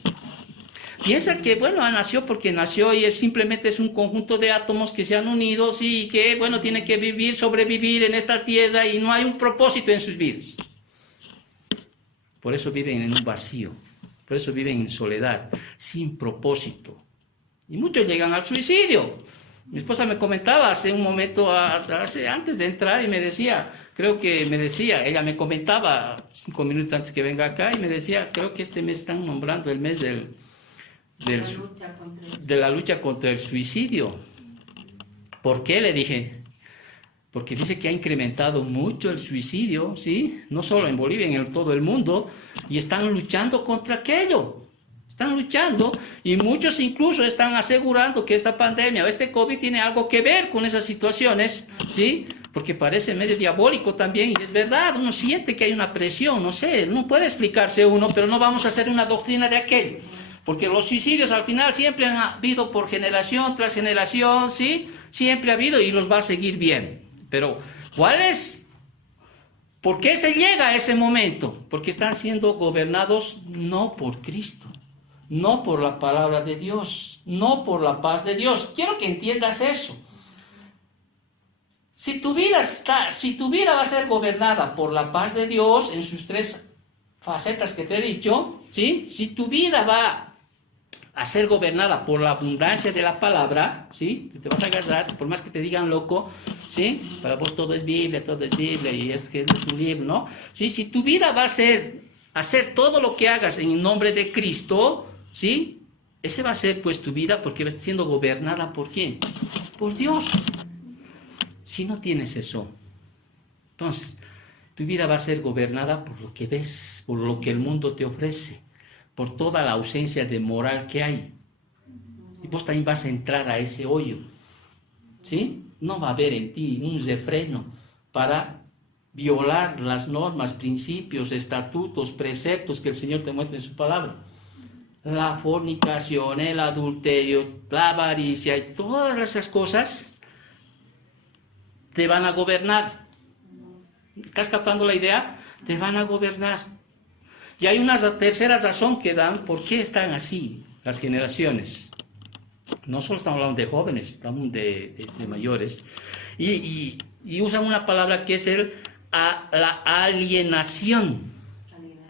Piensa que, bueno, nació porque nació y simplemente es un conjunto de átomos que se han unido, sí, y que, bueno, tiene que vivir, sobrevivir en esta tierra y no hay un propósito en sus vidas. Por eso viven en un vacío, por eso viven en soledad, sin propósito. Y muchos llegan al suicidio. Mi esposa me comentaba hace un momento, antes de entrar, y me decía, ella me comentaba 5 minutos antes que venga acá, y me decía, creo que este mes están nombrando el mes de la lucha contra el suicidio. ¿Por qué? Le dije, porque dice que ha incrementado mucho el suicidio, ¿sí? No solo en Bolivia, en todo el mundo, y están luchando contra aquello. Están luchando, y muchos incluso están asegurando que esta pandemia o este COVID tiene algo que ver con esas situaciones, ¿sí? Porque parece medio diabólico también, y es verdad, uno siente que hay una presión, no sé, no puede explicarse uno, pero no vamos a hacer una doctrina de aquello. Porque los suicidios al final siempre han habido por generación tras generación, ¿sí? Siempre ha habido y los va a seguir bien. Pero, ¿por qué se llega a ese momento? Porque están siendo gobernados no por Cristo, no por la palabra de Dios, no por la paz de Dios. Quiero que entiendas eso. Si tu vida va a ser gobernada por la paz de Dios en sus tres facetas que te he dicho, ¿sí? Si tu vida va a ser gobernada por la abundancia de la palabra, ¿sí? Te vas a agarrar, por más que te digan loco, ¿sí? Para vos todo es Biblia y es que es un libro, ¿no? ¿Sí? Si tu vida va a ser hacer todo lo que hagas en nombre de Cristo, ¿sí? Ese va a ser pues tu vida, porque vas siendo gobernada ¿por quién? Por Dios. Si no tienes eso, entonces tu vida va a ser gobernada por lo que ves, por lo que el mundo te ofrece, por toda la ausencia de moral que hay. Y vos también vas a entrar a ese hoyo, ¿sí? No va a haber en ti un refreno para violar las normas, principios, estatutos, preceptos que el Señor te muestra en su palabra. La fornicación, el adulterio, la avaricia y todas esas cosas te van a gobernar. ¿Estás captando la idea? Te van a gobernar. Y hay una tercera razón que dan por qué están así las generaciones. No solo estamos hablando de jóvenes, estamos de mayores. Y usan una palabra que es la alienación.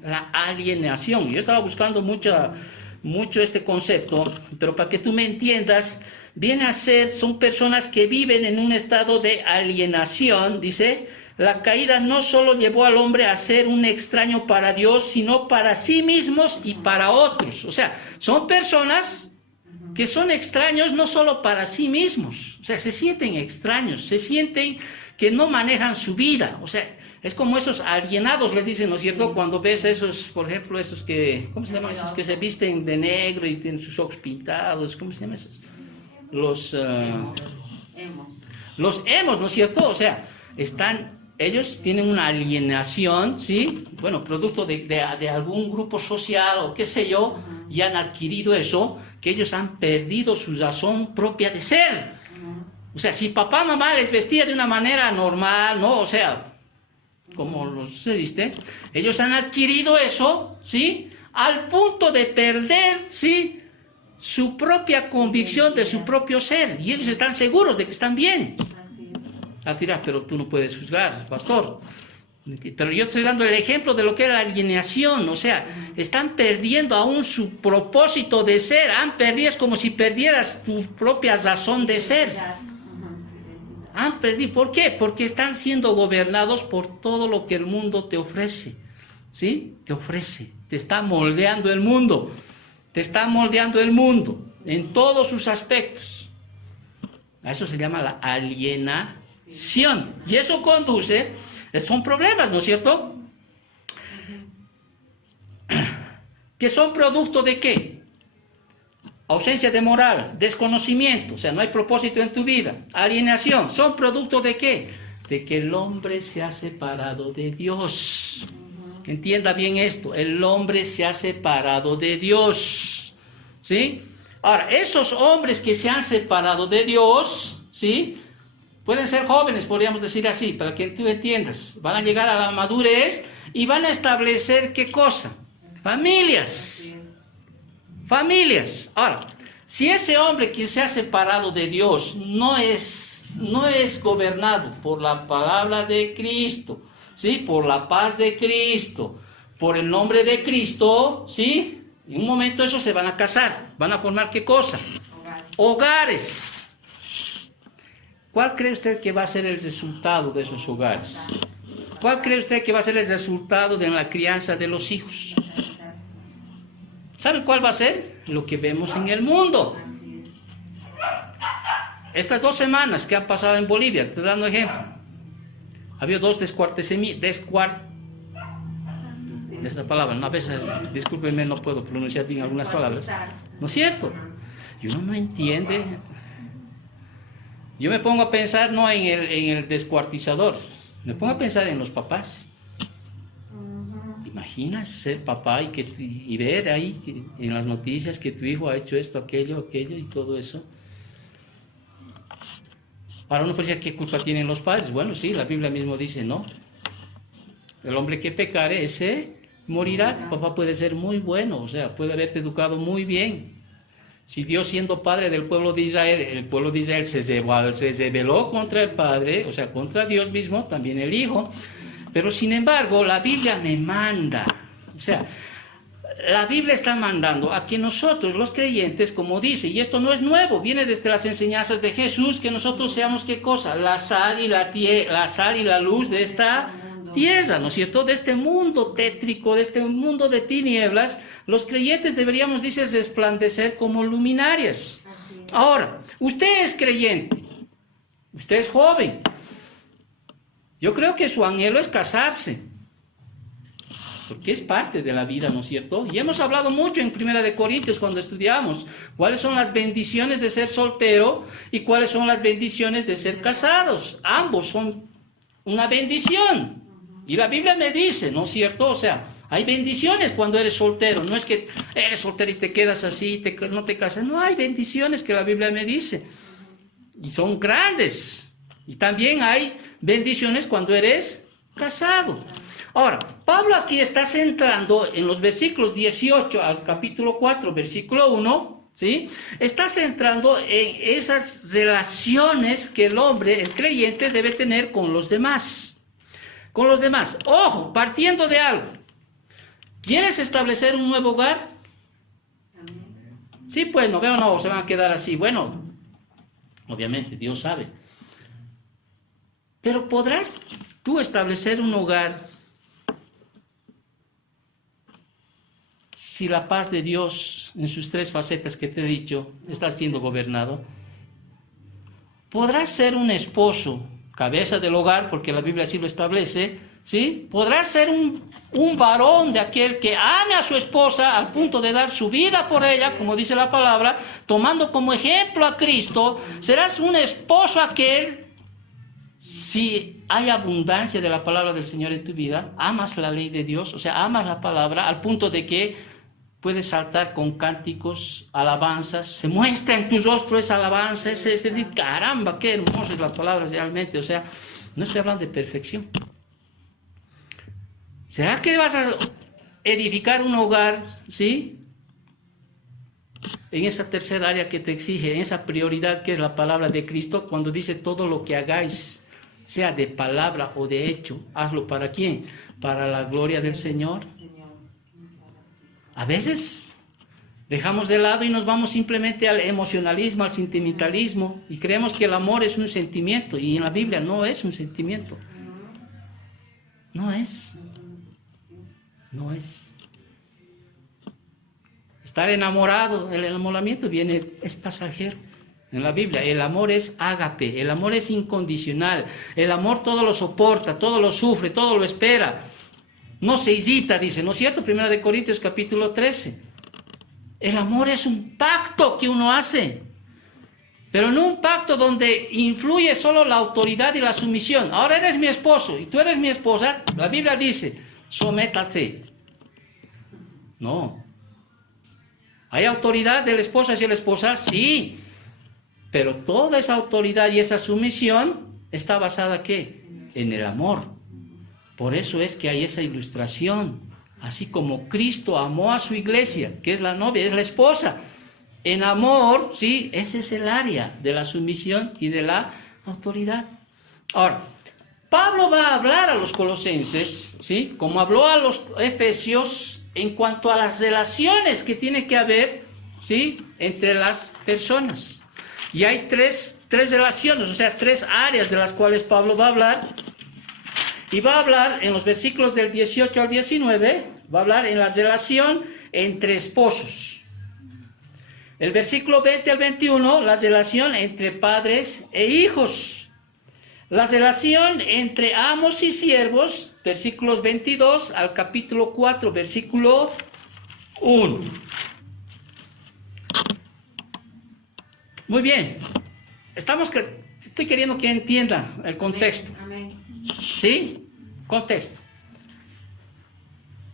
La alienación. Yo estaba buscando mucho este concepto, pero para que tú me entiendas, viene a ser, son personas que viven en un estado de alienación, dice. La caída no solo llevó al hombre a ser un extraño para Dios, sino para sí mismos y para otros. O sea, son personas que son extraños no solo para sí mismos. O sea, se sienten extraños, se sienten que no manejan su vida. O sea, es como esos alienados, les dicen, ¿no es cierto? Cuando ves esos, por ejemplo, esos que, ¿cómo se llaman? Esos que se visten de negro y tienen sus ojos pintados, ¿cómo se llaman esos? Los emos, ¿no es cierto? O sea, ellos tienen una alienación, ¿sí? Bueno, producto de algún grupo social o qué sé yo, y han adquirido eso, que ellos han perdido su razón propia de ser. O sea, si papá, mamá les vestía de una manera normal, ¿no? O sea, como se viste, ellos han adquirido eso, ¿sí? Al punto de perder, ¿sí? Su propia convicción de su propio ser, y ellos están seguros de que están bien. Al tirar, pero tú no puedes juzgar, pastor. Pero yo estoy dando el ejemplo de lo que era la alienación, o sea, están perdiendo aún su propósito de ser, han perdido, es como si perdieras tu propia razón de ser. Han perdido, ¿por qué? Porque están siendo gobernados por todo lo que el mundo te ofrece, ¿sí? Te ofrece, te está moldeando el mundo, en todos sus aspectos. A eso se llama la alienación. Y eso conduce, son problemas, ¿no es cierto? ¿Que son producto de qué? Ausencia de moral, desconocimiento, o sea, no hay propósito en tu vida. Alienación, ¿son producto de qué? De que el hombre se ha separado de Dios. Entienda bien esto, el hombre se ha separado de Dios, ¿sí? Ahora, esos hombres que se han separado de Dios, ¿sí? Pueden ser jóvenes, podríamos decir así, para que tú entiendas. Van a llegar a la madurez y van a establecer, ¿qué cosa? Familias. Ahora, si ese hombre que se ha separado de Dios no es gobernado por la palabra de Cristo, ¿sí? Por la paz de Cristo, por el nombre de Cristo, ¿sí? En un momento esos se van a casar, van a formar ¿qué cosa? Hogares. ¿Cuál cree usted que va a ser el resultado de esos hogares? ¿Cuál cree usted que va a ser el resultado de la crianza de los hijos? ¿Saben cuál va a ser? Lo que vemos en el mundo. Estas 2 semanas que han pasado en Bolivia, te dando ejemplo, Había dos esta palabra, ¿no? A veces, discúlpenme, no puedo pronunciar bien algunas palabras, ¿no es cierto? Y uno no entiende. Yo me pongo a pensar no en el descuartizador, me pongo a pensar en los papás. Imaginas ser papá y ver ahí en las noticias que tu hijo ha hecho esto, aquello y todo eso. Ahora uno piensa, ¿qué culpa tienen los padres? Bueno, sí, la Biblia mismo dice, no. El hombre que pecare, ese morirá. Tu papá puede ser muy bueno, o sea, puede haberte educado muy bien. Si Dios, siendo padre del pueblo de Israel, el pueblo de Israel se rebeló contra el padre, o sea, contra Dios mismo, también el hijo. Pero sin embargo, la Biblia me manda, o sea, la Biblia está mandando a que nosotros, los creyentes, como dice, y esto no es nuevo, viene desde las enseñanzas de Jesús, que nosotros seamos, ¿qué cosa? La sal y la luz de esta tierra, ¿no es cierto? De este mundo tétrico, de este mundo de tinieblas, los creyentes deberíamos, dice, resplandecer como luminarias. Ahora, usted es creyente, usted es joven. Yo creo que su anhelo es casarse, porque es parte de la vida, ¿no es cierto? Y hemos hablado mucho en 1 Corintios cuando estudiamos cuáles son las bendiciones de ser soltero y cuáles son las bendiciones de ser casados. Ambos son una bendición. Y la Biblia me dice, ¿no es cierto? O sea, hay bendiciones cuando eres soltero. No es que eres soltero y te quedas así, no te casas. No, hay bendiciones que la Biblia me dice. Y son grandes. Y también hay bendiciones cuando eres casado. Ahora, Pablo aquí está centrando en los versículos 18 al capítulo 4, versículo 1, ¿sí? Está centrando en esas relaciones que el hombre, el creyente, debe tener con los demás. Con los demás. Ojo, partiendo de algo. ¿Quieres establecer un nuevo hogar? Sí, pues, no veo, no, se van a quedar así. Bueno, obviamente, Dios sabe. Pero ¿podrás tú establecer un hogar si la paz de Dios en sus tres facetas que te he dicho está siendo gobernado? ¿Podrás ser un esposo, cabeza del hogar, porque la Biblia así lo establece, ¿sí? ¿Podrás ser un varón de aquel que ame a su esposa al punto de dar su vida por ella, como dice la palabra, tomando como ejemplo a Cristo? ¿Serás un esposo aquel? Si hay abundancia de la palabra del Señor en tu vida, amas la ley de Dios, o sea, amas la palabra al punto de que puedes saltar con cánticos, alabanzas, se muestra en tu rostro esa alabanza, es decir, caramba, qué hermosa es la palabra realmente, o sea, no estoy hablando de perfección. ¿Será que vas a edificar un hogar, sí? En esa tercera área que te exige, en esa prioridad que es la palabra de Cristo, cuando dice todo lo que hagáis, sea de palabra o de hecho, hazlo ¿para quién? Para la gloria del Señor. A veces dejamos de lado y nos vamos simplemente al emocionalismo, al sentimentalismo, y creemos que el amor es un sentimiento, y en la Biblia no es un sentimiento. No es. No es. Estar enamorado, el enamoramiento es pasajero. En la Biblia, el amor es ágape, el amor es incondicional, el amor todo lo soporta, todo lo sufre, todo lo espera, no se irrita, dice, ¿no es cierto? 1 Corintios capítulo 13. El amor es un pacto que uno hace, pero no un pacto donde influye solo la autoridad y la sumisión. Ahora eres mi esposo y tú eres mi esposa, la Biblia dice, sométase. No. ¿Hay autoridad del esposo hacia la esposa? Sí. Pero toda esa autoridad y esa sumisión está basada ¿qué? En el amor. Por eso es que hay esa ilustración. Así como Cristo amó a su iglesia, que es la novia, es la esposa. En amor, sí, ese es el área de la sumisión y de la autoridad. Ahora, Pablo va a hablar a los colosenses, ¿sí? Como habló a los efesios en cuanto a las relaciones que tiene que haber, ¿sí? Entre las personas. Y hay tres relaciones, o sea, tres áreas de las cuales Pablo va a hablar. Y va a hablar en los versículos del 18 al 19, va a hablar en la relación entre esposos. El versículo 20 al 21, la relación entre padres e hijos. La relación entre amos y siervos, versículos 22 al capítulo 4, versículo 1. Muy bien. Estoy queriendo que entiendan el contexto. Amén. ¿Sí? Contexto.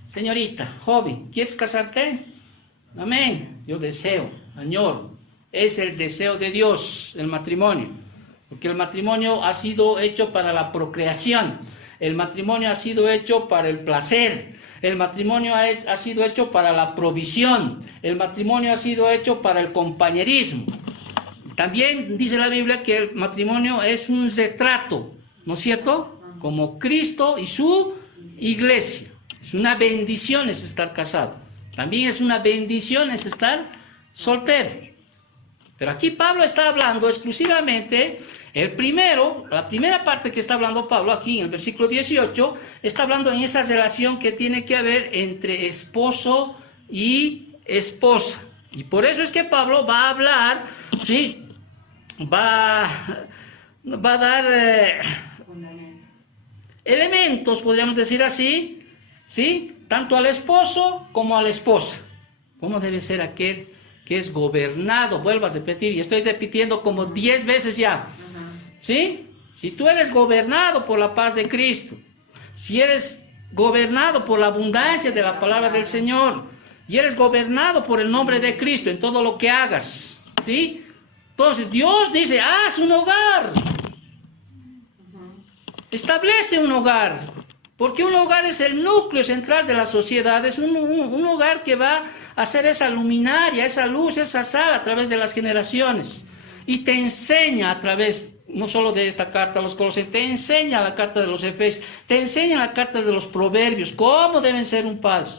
Señorita, joven, ¿quieres casarte? Amén. Yo deseo, añoro. Es el deseo de Dios, el matrimonio. Porque el matrimonio ha sido hecho para la procreación. El matrimonio ha sido hecho para el placer. El matrimonio ha sido hecho para la provisión. El matrimonio ha sido hecho para el compañerismo. También dice la Biblia que el matrimonio es un retrato, ¿no es cierto? Como Cristo y su iglesia. Es una bendición es estar casado. También es una bendición es estar soltero. Pero aquí Pablo está hablando exclusivamente, la primera parte que está hablando Pablo aquí en el versículo 18, está hablando en esa relación que tiene que haber entre esposo y esposa. Y por eso es que Pablo va a hablar, ¿sí? Va a dar elementos, podríamos decir así, ¿sí? Tanto al esposo como a la esposa. ¿Cómo debe ser aquel que es gobernado? Vuelvo a repetir, y estoy repitiendo como 10 veces ya, ¿sí? Si tú eres gobernado por la paz de Cristo, si eres gobernado por la abundancia de la palabra del Señor, y eres gobernado por el nombre de Cristo en todo lo que hagas, ¿sí? Entonces Dios dice, haz un hogar, establece un hogar, porque un hogar es el núcleo central de la sociedad, es un hogar que va a hacer esa luminaria, esa luz, esa sal a través de las generaciones, y te enseña a través, no solo de esta carta a los Colosenses, te enseña la carta de los Efesios, te enseña la carta de los Proverbios, cómo deben ser un padre.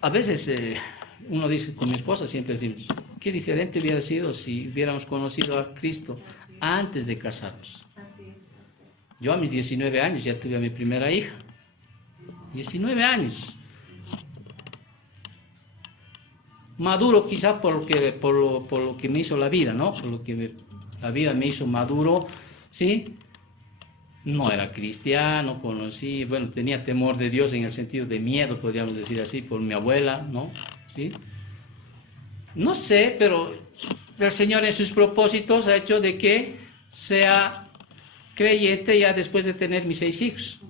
A veces uno dice, con mi esposa siempre decimos, qué diferente hubiera sido si hubiéramos conocido a Cristo antes de casarnos. Yo a mis 19 años ya tuve a mi primera hija. 19 años. Maduro quizá por lo que me hizo la vida, ¿no? Por lo que la vida me hizo maduro, ¿sí? No era cristiano, conocí, bueno, tenía temor de Dios en el sentido de miedo, podríamos decir así, por mi abuela, ¿no? ¿Sí? No sé, pero el Señor en sus propósitos ha hecho de que sea creyente ya después de tener mis 6 hijos.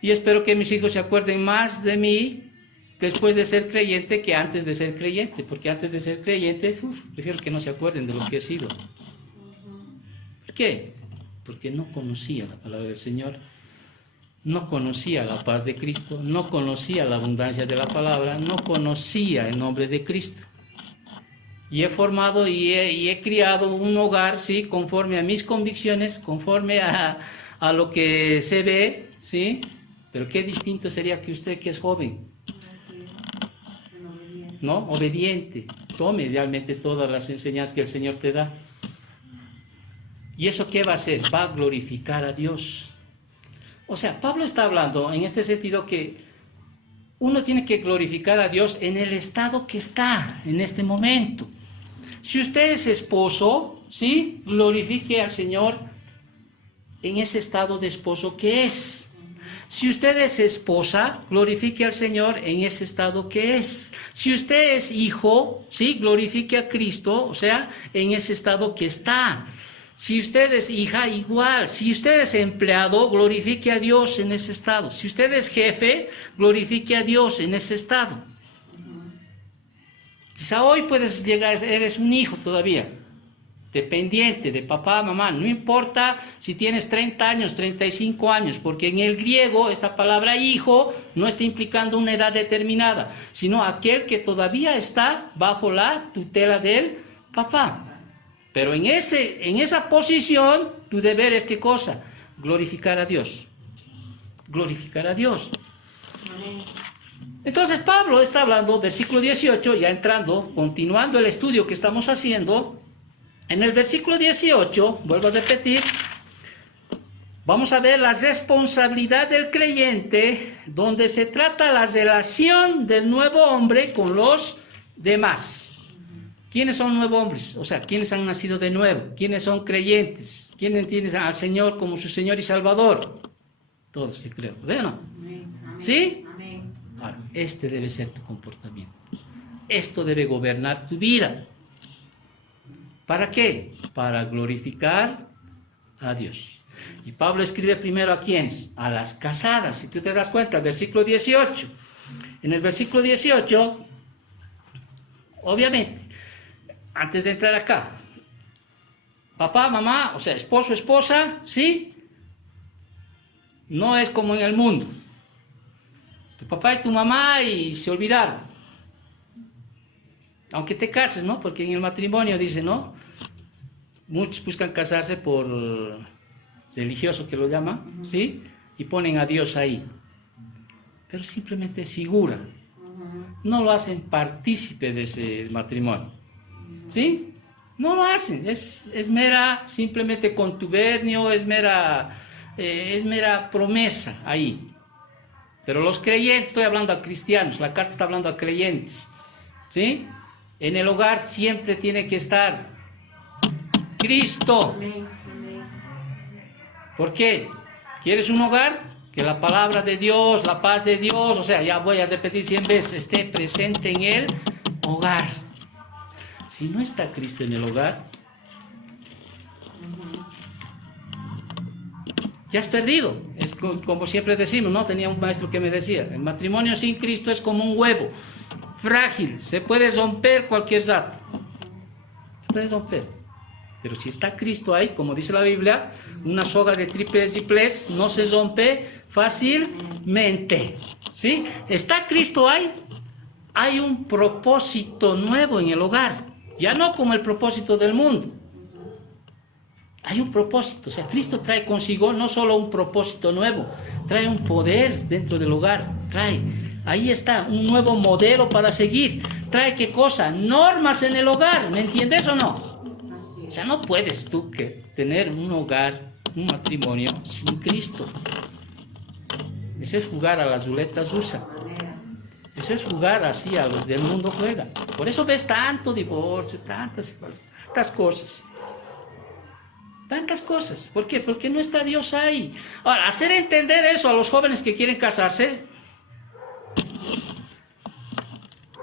Y espero que mis hijos se acuerden más de mí después de ser creyente que antes de ser creyente, porque antes de ser creyente, prefiero que no se acuerden de lo que he sido. ¿Por qué? Porque no conocía la palabra del Señor, no conocía la paz de Cristo, no conocía la abundancia de la palabra, no conocía el nombre de Cristo. Y he formado y he criado un hogar, ¿sí? Conforme a mis convicciones, conforme a lo que se ve, ¿sí? Pero qué distinto sería que usted, que es joven, ¿no? Obediente, tome realmente todas las enseñanzas que el Señor te da. ¿Y eso qué va a hacer? Va a glorificar a Dios. O sea, Pablo está hablando en este sentido que uno tiene que glorificar a Dios en el estado que está en este momento. Si usted es esposo, ¿sí? Glorifique al Señor en ese estado de esposo que es. Si usted es esposa, glorifique al Señor en ese estado que es. Si usted es hijo, ¿sí? Glorifique a Cristo, o sea, en ese estado que está. Si usted es hija, igual. Si usted es empleado, glorifique a Dios en ese estado. Si usted es jefe, glorifique a Dios en ese estado. Quizá hoy puedes llegar, eres un hijo todavía, dependiente de papá, mamá. No importa si tienes 30 años, 35 años, porque en el griego esta palabra hijo no está implicando una edad determinada, sino aquel que todavía está bajo la tutela del papá. Pero en esa posición, tu deber es ¿qué cosa? Glorificar a Dios. Glorificar a Dios. Amén. Entonces Pablo está hablando, versículo 18, ya entrando, continuando el estudio que estamos haciendo. En el versículo 18, vuelvo a repetir, vamos a ver la responsabilidad del creyente, donde se trata la relación del nuevo hombre con los demás. ¿Quiénes son nuevos hombres? O sea, ¿quiénes han nacido de nuevo? ¿Quiénes son creyentes? ¿Quiénes entienden al Señor como su Señor y Salvador? Todos, yo creo. ¿Ve o no? ¿Sí? Ahora, este debe ser tu comportamiento. Esto debe gobernar tu vida. ¿Para qué? Para glorificar a Dios. Y Pablo escribe primero a quiénes? A las casadas. Si tú te das cuenta, versículo 18. En el versículo 18, obviamente, antes de entrar acá, papá, mamá, o sea, esposo, esposa, ¿sí? No es como en el mundo. Tu papá y tu mamá y se olvidaron. Aunque te cases, ¿no? Porque en el matrimonio dice, ¿no? Muchos buscan casarse por religioso que lo llaman, ¿sí? Y ponen a Dios ahí. Pero simplemente es figura. No lo hacen partícipe de ese matrimonio. ¿Sí? No lo hacen. Es mera, simplemente contubernio, es mera promesa ahí. Pero los creyentes, estoy hablando a cristianos, la carta está hablando a creyentes. ¿Sí? En el hogar siempre tiene que estar Cristo. ¿Por qué? ¿Quieres un hogar? Que la palabra de Dios, la paz de Dios, o sea, ya voy a repetir 100 veces, esté presente en el hogar. Si no está Cristo en el hogar, ya has perdido. Es como siempre decimos, ¿no? Tenía un maestro que me decía, el matrimonio sin Cristo es como un huevo, frágil, se puede romper cualquier rato. Se puede romper. Pero si está Cristo ahí, como dice la Biblia, una soga de triples no se rompe fácilmente. ¿Sí? Está Cristo ahí, hay un propósito nuevo en el hogar. Ya no como el propósito del mundo. Hay un propósito. O sea, Cristo trae consigo no solo un propósito nuevo, trae un poder dentro del hogar. Ahí está, un nuevo modelo para seguir. Trae ¿qué cosa? Normas en el hogar. ¿Me entiendes o no? O sea, no puedes tú tener un hogar, un matrimonio sin Cristo. Eso es jugar a las ruletas rusas. Eso es jugar así a los del mundo juega. Por eso ves tanto divorcio, tantas cosas. Tantas cosas. ¿Por qué? Porque no está Dios ahí. Ahora, hacer entender eso a los jóvenes que quieren casarse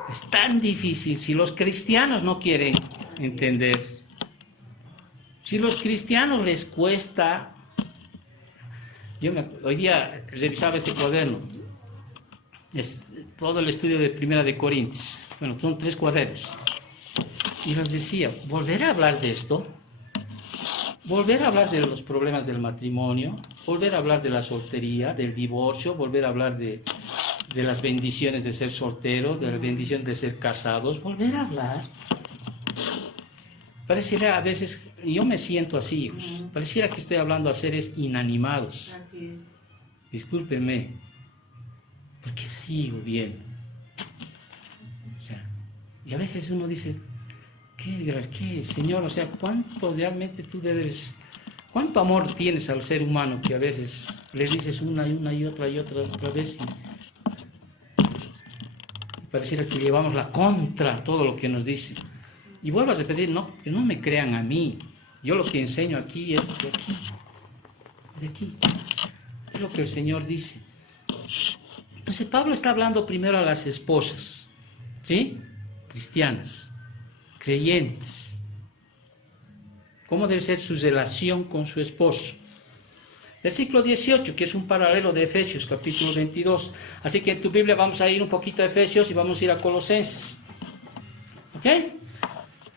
es tan difícil si los cristianos no quieren entender. Si los cristianos les cuesta, hoy día revisaba este cuaderno, es todo el estudio de Primera de Corintios, bueno, son 3 cuadernos, y les decía, volver a hablar de esto, volver a hablar de los problemas del matrimonio, volver a hablar de la soltería, del divorcio, volver a hablar de las bendiciones de ser soltero, de la bendición de ser casados, volver a hablar. Pareciera a veces, yo me siento así, hijos, pareciera que estoy hablando a seres inanimados. Así es. Discúlpenme, porque sigo bien. O sea, y a veces uno dice, ¿qué, Señor? O sea, ¿cuánto realmente tú cuánto amor tienes al ser humano que a veces le dices una y otra vez y pareciera que llevamos la contra a todo lo que nos dice? Y vuelvo a repetir, no, que no me crean a mí. Yo lo que enseño aquí es de aquí. Es lo que el Señor dice. Entonces Pablo está hablando primero a las esposas, ¿sí? Cristianas, creyentes. ¿Cómo debe ser su relación con su esposo? Versículo 18, que es un paralelo de Efesios, capítulo 22. Así que en tu Biblia vamos a ir un poquito a Efesios y vamos a ir a Colosenses. ¿Ok?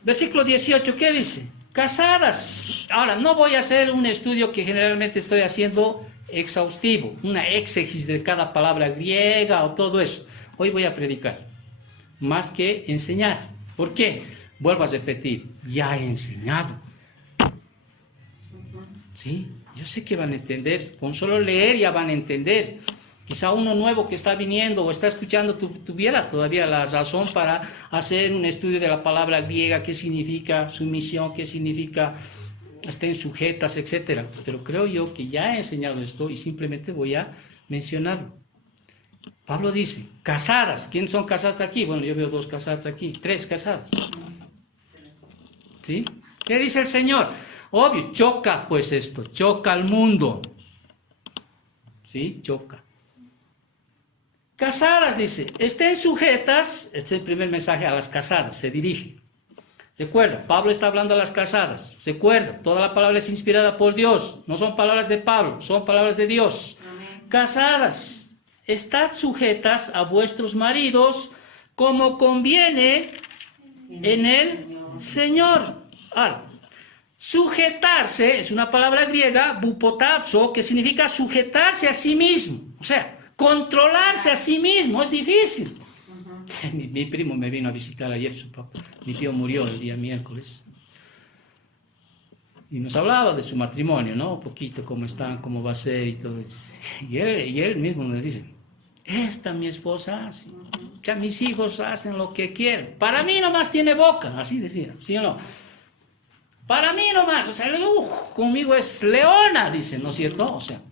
Versículo 18, ¿qué dice? Casadas. Ahora, no voy a hacer un estudio que generalmente estoy haciendo exhaustivo, una exégesis de cada palabra griega o todo eso. Hoy voy a predicar, más que enseñar. ¿Por qué? Vuelvo a repetir, ya he enseñado. ¿Sí? Yo sé que van a entender, con solo leer ya van a entender. Quizá uno nuevo que está viniendo o está escuchando tuviera todavía la razón para hacer un estudio de la palabra griega, qué significa sumisión, qué significa estén sujetas, etc. Pero creo yo que ya he enseñado esto y simplemente voy a mencionarlo. Pablo dice, casadas. ¿Quiénes son casadas aquí? Bueno, yo veo 2 casadas aquí, 3 casadas. ¿Sí? ¿Qué dice el Señor? Obvio, choca pues esto, choca al mundo. ¿Sí? Choca. Casadas, dice, estén sujetas, este es el primer mensaje a las casadas, se dirige. Recuerda, Pablo está hablando a las casadas. Recuerda, toda la palabra es inspirada por Dios. No son palabras de Pablo, son palabras de Dios. Amén. Casadas, estad sujetas a vuestros maridos como conviene en el Señor. Ahora, sujetarse es una palabra griega, bupotapso, que significa sujetarse a sí mismo. O sea, controlarse a sí mismo es difícil. Mi primo me vino a visitar ayer, su papá. Mi tío murió el día miércoles. Y nos hablaba de su matrimonio, ¿no? Un poquito cómo están, cómo va a ser y todo eso. Y él mismo nos dice, esta mi esposa hace. Ya mis hijos hacen lo que quieren. Para mí nomás tiene boca, así decía, ¿sí o no? Para mí nomás, o sea, conmigo es leona, dice, ¿no es cierto? O sea,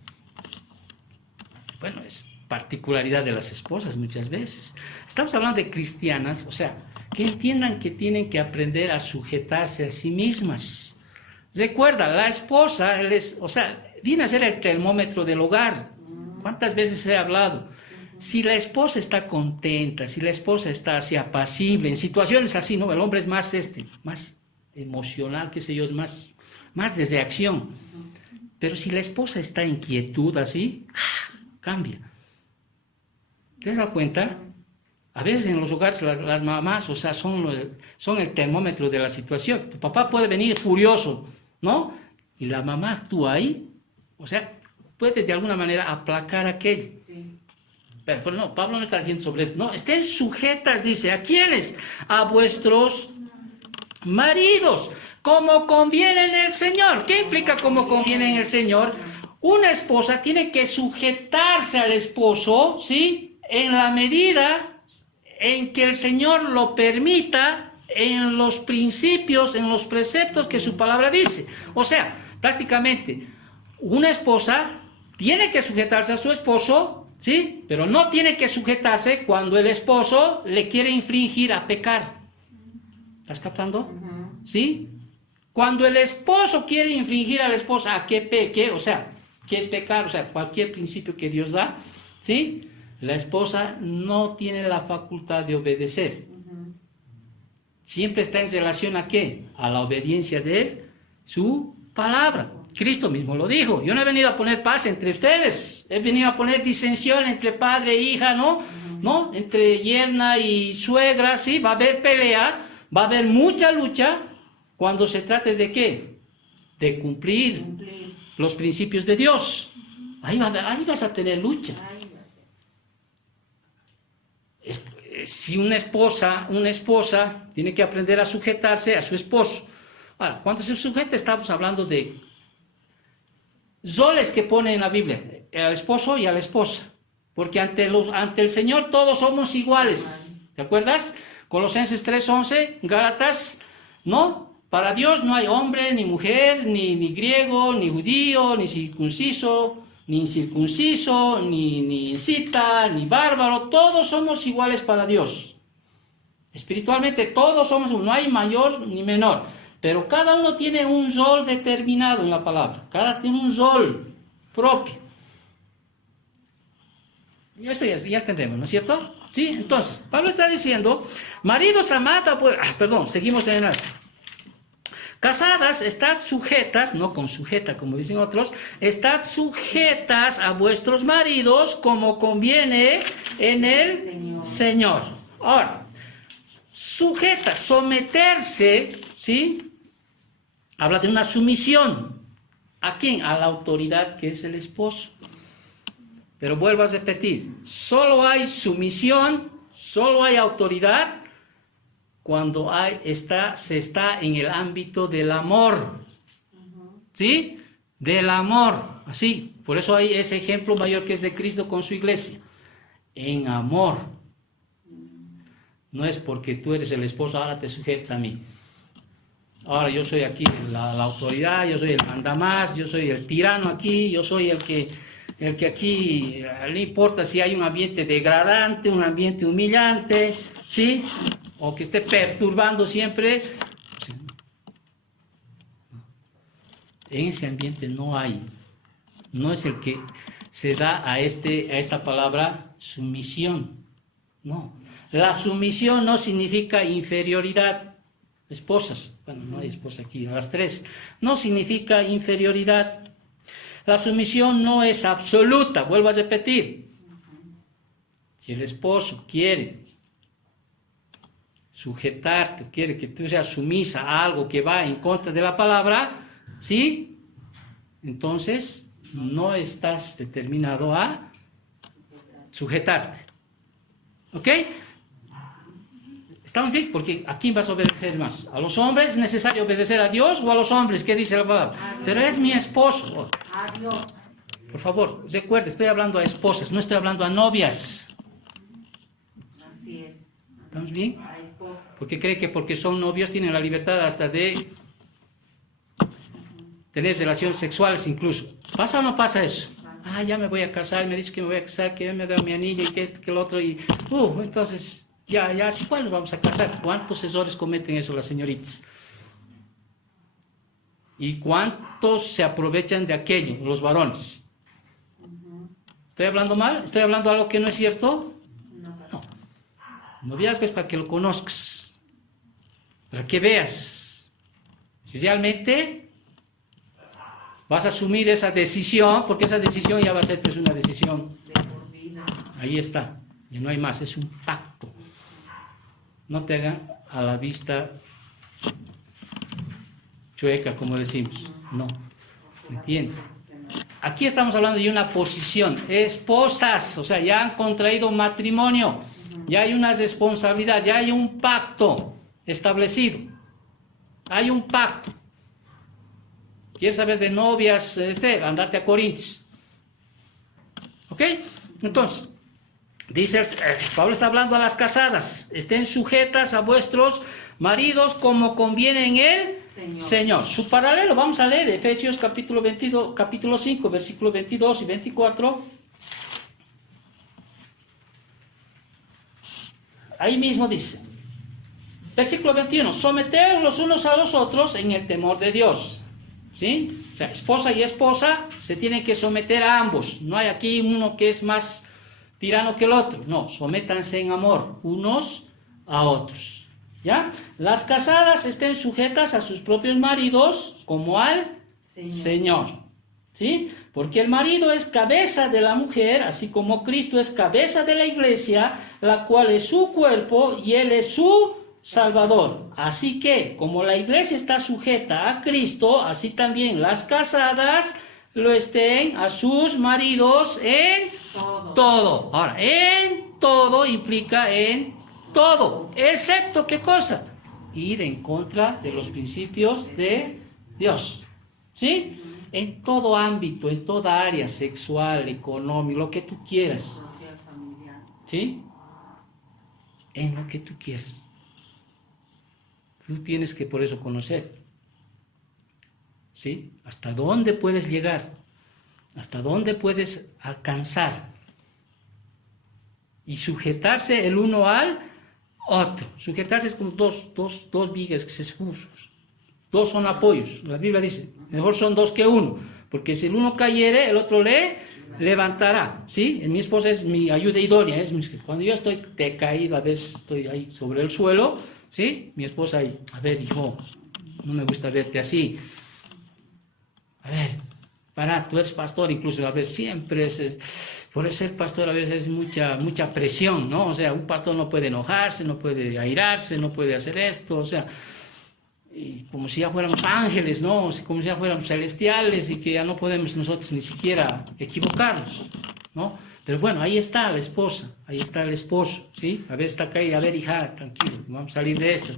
bueno, es particularidad de las esposas muchas veces. Estamos hablando de cristianas, o sea, que entiendan que tienen que aprender a sujetarse a sí mismas. Recuerda, la esposa, o sea, viene a ser el termómetro del hogar. ¿Cuántas veces he hablado? Si la esposa está contenta, si la esposa está así apacible, en situaciones así, ¿no? El hombre es más más emocional, qué sé yo, es más de reacción. Pero si la esposa está en quietud así, cambia. ¿Te has dado cuenta? A veces en los hogares las mamás, o sea, son el termómetro de la situación. Tu papá puede venir furioso, ¿no? Y la mamá actúa ahí, o sea, puede de alguna manera aplacar aquello. Sí. Pero no, Pablo no está diciendo sobre esto. No, estén sujetas, dice, ¿a quiénes? A vuestros maridos, como conviene en el Señor. ¿Qué implica como conviene en el Señor? Una esposa tiene que sujetarse al esposo, ¿sí? En la medida en que el Señor lo permita, en los principios, en los preceptos que su palabra dice. O sea, prácticamente, una esposa tiene que sujetarse a su esposo, ¿sí? Pero no tiene que sujetarse cuando el esposo le quiere infringir a pecar. ¿Estás captando? ¿Sí? Cuando el esposo quiere infringir a la esposa a que peque, o sea, ¿qué es pecar? O sea, cualquier principio que Dios da, ¿sí? La esposa no tiene la facultad de obedecer. Siempre está en relación a ¿qué? A la obediencia de su palabra. Cristo mismo lo dijo. Yo no he venido a poner paz entre ustedes. He venido a poner disensión entre padre e hija, ¿no? ¿No? Entre yerna y suegra, ¿sí? Va a haber pelea, va a haber mucha lucha cuando se trate de ¿qué? De cumplir los principios de Dios. Ahí vas a tener lucha. Si una esposa tiene que aprender a sujetarse a su esposo. Ahora, cuando se sujeta estamos hablando de roles que pone en la Biblia, al esposo y a la esposa, porque ante el Señor todos somos iguales, ¿te acuerdas? Colosenses 3:11, Gálatas, ¿no? Para Dios no hay hombre, ni mujer, ni griego, ni judío, ni circunciso, ni incircunciso, ni incita, ni bárbaro, todos somos iguales para Dios. Espiritualmente todos somos, no hay mayor ni menor, pero cada uno tiene un rol determinado en la palabra, cada tiene un rol propio. Y esto ya entendemos, ¿no es cierto? Sí, entonces, Pablo está diciendo, maridos amad seguimos en el... Casadas, estad sujetas, no con sujeta como dicen otros, estad sujetas a vuestros maridos como conviene en el Señor. Ahora, sujetas, someterse, ¿sí? Habla de una sumisión. ¿A quién? A la autoridad que es el esposo. Pero vuelvo a repetir, solo hay sumisión, solo hay autoridad cuando se está en el ámbito del amor, ¿sí? Del amor, así. Por eso hay ese ejemplo mayor que es de Cristo con su iglesia. En amor. No es porque tú eres el esposo, ahora te sujetas a mí. Ahora yo soy aquí la autoridad, yo soy el mandamás, yo soy el tirano aquí, yo soy el que aquí, no importa si hay un ambiente degradante, un ambiente humillante, ¿sí? O que esté perturbando siempre. En ese ambiente no hay, no es el que se da a esta palabra sumisión. No. La sumisión no significa inferioridad. Esposas, bueno, no hay esposa aquí, a las tres. No significa inferioridad. La sumisión no es absoluta, vuelvo a repetir. Si el esposo quiere sujetarte, quiere que tú seas sumisa a algo que va en contra de la palabra, ¿sí? Entonces no estás determinado a sujetarte. ¿Ok? ¿Estamos bien? Porque ¿a quién vas a obedecer más? ¿A los hombres es necesario obedecer a Dios o a los hombres? ¿Qué dice la palabra? Pero es mi esposo. A Dios. Por favor, recuerde, estoy hablando a esposas, no estoy hablando a novias. Así es. ¿Estamos bien? A esposa. Porque cree que porque son novios tienen la libertad hasta de tener relaciones sexuales incluso. ¿Pasa o no pasa eso? Ah, ya me voy a casar, me dice que me voy a casar, que me da mi anillo y que esto, que el otro, y entonces, ya, igual nos vamos a casar. ¿Cuántos errores cometen eso las señoritas? ¿Y cuántos se aprovechan de aquello, los varones? ¿Estoy hablando mal? ¿Estoy hablando algo que no es cierto? No. Noviazgo es para que lo conozcas, para que veas si realmente vas a asumir esa decisión, porque esa decisión ya va a ser pues una decisión. De por vida. Ahí está, y no hay más, es un pacto. No te hagan a la vista chueca, como decimos. No, ¿me entiendes? Aquí estamos hablando de una posición, esposas, o sea, ya han contraído matrimonio, ya hay una responsabilidad, ya hay un pacto establecido. Hay un pacto. ¿Quieres saber de novias? Andate a Corintios. ¿Ok? Entonces, dice, Pablo está hablando a las casadas. Estén sujetas a vuestros maridos como conviene en el Señor. Su paralelo, vamos a leer Efesios capítulo 5, versículos 22 y 24. Ahí mismo dice, versículo 21, someteos los unos a los otros en el temor de Dios. ¿Sí? O sea, esposa y esposa se tienen que someter a ambos. No hay aquí uno que es más tirano que el otro. No, sométanse en amor unos a otros. ¿Ya? Las casadas estén sujetas a sus propios maridos como al Señor. ¿Sí? Porque el marido es cabeza de la mujer, así como Cristo es cabeza de la iglesia, la cual es su cuerpo y Él es su Salvador. Así que, como la iglesia está sujeta a Cristo, así también las casadas lo estén a sus maridos en todo. Ahora, en todo implica en todo, excepto ¿qué cosa? Ir en contra de los principios de Dios. ¿Sí? En todo ámbito, en toda área, sexual, económico, lo que tú quieras. Social, familiar. ¿Sí? En lo que tú quieras. Tú tienes que por eso conocer, ¿sí? Hasta dónde puedes llegar, hasta dónde puedes alcanzar y sujetarse el uno al otro. Sujetarse es como dos vigas que se escusan, dos son apoyos. La Biblia dice, mejor son dos que uno, porque si el uno cayere, el otro le levantará, ¿sí? Mi esposa es mi ayuda idónea, cuando yo estoy decaído, a veces estoy ahí sobre el suelo, ¿sí? Mi esposa ahí, a ver, hijo, no me gusta verte así. A ver, tú eres pastor, incluso a veces siempre por ser pastor a veces es mucha presión, ¿no? O sea, un pastor no puede enojarse, no puede airarse, no puede hacer esto, o sea, y como si ya fuéramos ángeles, ¿no? Como si ya fuéramos celestiales y que ya no podemos nosotros ni siquiera equivocarnos, ¿no? Pero bueno, ahí está la esposa, ahí está el esposo, ¿sí? A ver, está caída, a ver, hija, tranquilo, vamos a salir de esto,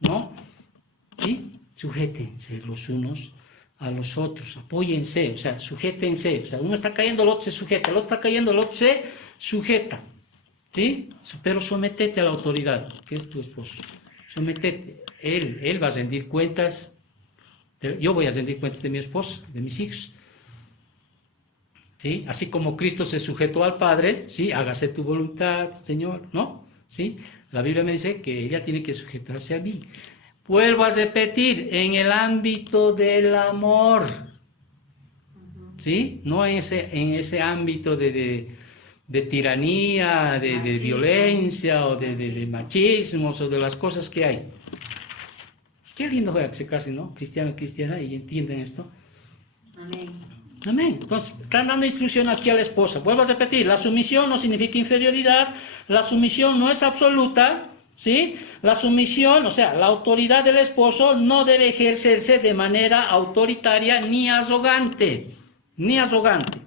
¿no? ¿Sí? Sujétense los unos a los otros, apóyense, o sea, sujétense, o sea, uno está cayendo, el otro se sujeta, el otro está cayendo, el otro se sujeta, ¿sí? Pero sométete a la autoridad, que es tu esposo, sométete, él va a rendir cuentas, yo voy a rendir cuentas de mi esposa, de mis hijos, ¿sí? Así como Cristo se sujetó al Padre, ¿sí? Hágase tu voluntad, Señor, ¿no? ¿Sí? La Biblia me dice que ella tiene que sujetarse a mí. Vuelvo a repetir, en el ámbito del amor, ¿sí? No en ese ámbito de tiranía, de violencia o de machismos o de las cosas que hay. Qué lindo que se casen, ¿no? Cristiano y cristiana y entienden esto. Amén. Amén. Entonces, están dando instrucción aquí a la esposa. Vuelvo a repetir, la sumisión no significa inferioridad, la sumisión no es absoluta, ¿sí? La sumisión, o sea, la autoridad del esposo no debe ejercerse de manera autoritaria ni arrogante, ni arrogante.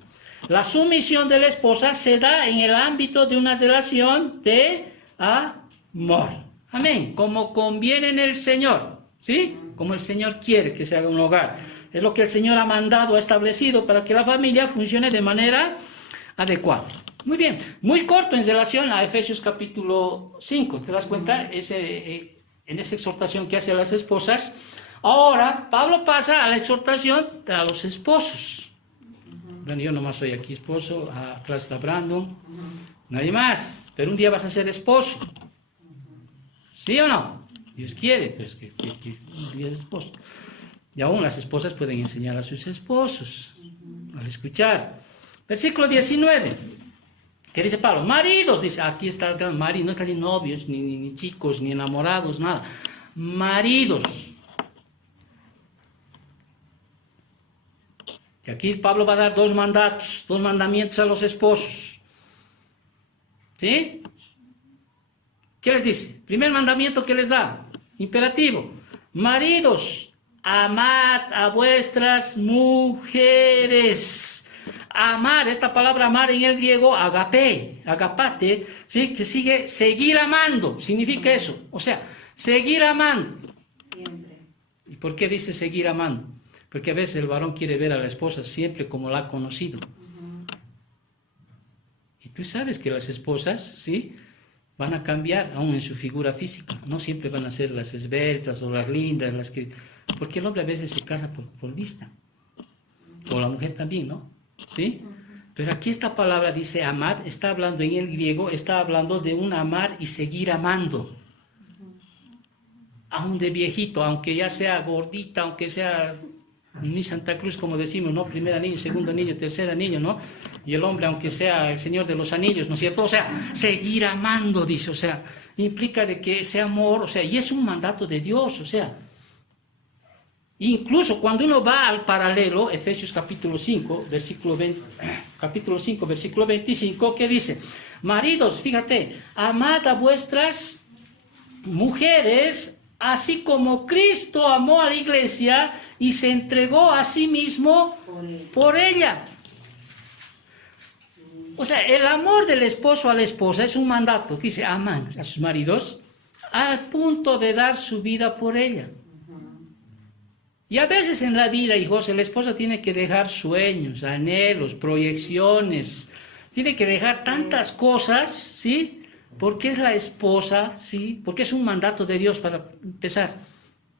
La sumisión de la esposa se da en el ámbito de una relación de amor. Amén. Como conviene en el Señor, ¿sí? Como el Señor quiere que se haga un hogar. Es lo que el Señor ha mandado, ha establecido para que la familia funcione de manera adecuada. Muy bien, muy corto en relación a Efesios capítulo 5. ¿Te das cuenta? En esa exhortación que hace a las esposas. Ahora, Pablo pasa a la exhortación a los esposos. Bueno, yo nomás soy aquí esposo, atrás está Brandon, nadie más. Pero un día vas a ser esposo. ¿Sí o no? Dios quiere, pues que un día es esposo. Y aún las esposas pueden enseñar a sus esposos al escuchar. Versículo 19. ¿Qué dice Pablo? Maridos, dice, aquí está el marido, no está ni novios, ni chicos, ni enamorados, nada. Maridos. Y aquí Pablo va a dar dos mandamientos a los esposos. ¿Sí? ¿Qué les dice? Primer mandamiento que les da, imperativo. Maridos, amad a vuestras mujeres. Amar, esta palabra amar en el griego, agapate, ¿sí? Que sigue seguir amando, significa eso. O sea, seguir amando. Siempre. ¿Y por qué dice seguir amando? Porque a veces el varón quiere ver a la esposa siempre como la ha conocido. Y tú sabes que las esposas, ¿sí? Van a cambiar aún en su figura física. No siempre van a ser las esbeltas o las lindas, las que... Porque el hombre a veces se casa por vista. O la mujer también, ¿no? ¿Sí? Pero aquí esta palabra dice amar, está hablando en el griego, está hablando de un amar y seguir amando. Aún de viejito, aunque ya sea gordita, aunque sea mi Santa Cruz, como decimos, ¿no? Primera niño, segundo niño, tercera niño, ¿no? Y el hombre, aunque sea el Señor de los Anillos, ¿no es cierto? O sea, seguir amando, dice, o sea, implica de que ese amor, o sea, y es un mandato de Dios, o sea, incluso cuando uno va al paralelo, Efesios capítulo 5, versículo 25, ¿qué dice? Maridos, fíjate, amad a vuestras mujeres, así como Cristo amó a la iglesia y se entregó a sí mismo por ella. O sea, el amor del esposo a la esposa es un mandato, dice, aman a sus maridos al punto de dar su vida por ella. Y a veces en la vida, hijos, el esposo tiene que dejar sueños, anhelos, proyecciones, tiene que dejar tantas cosas, ¿sí? Porque es la esposa, ¿sí? Porque es un mandato de Dios para empezar.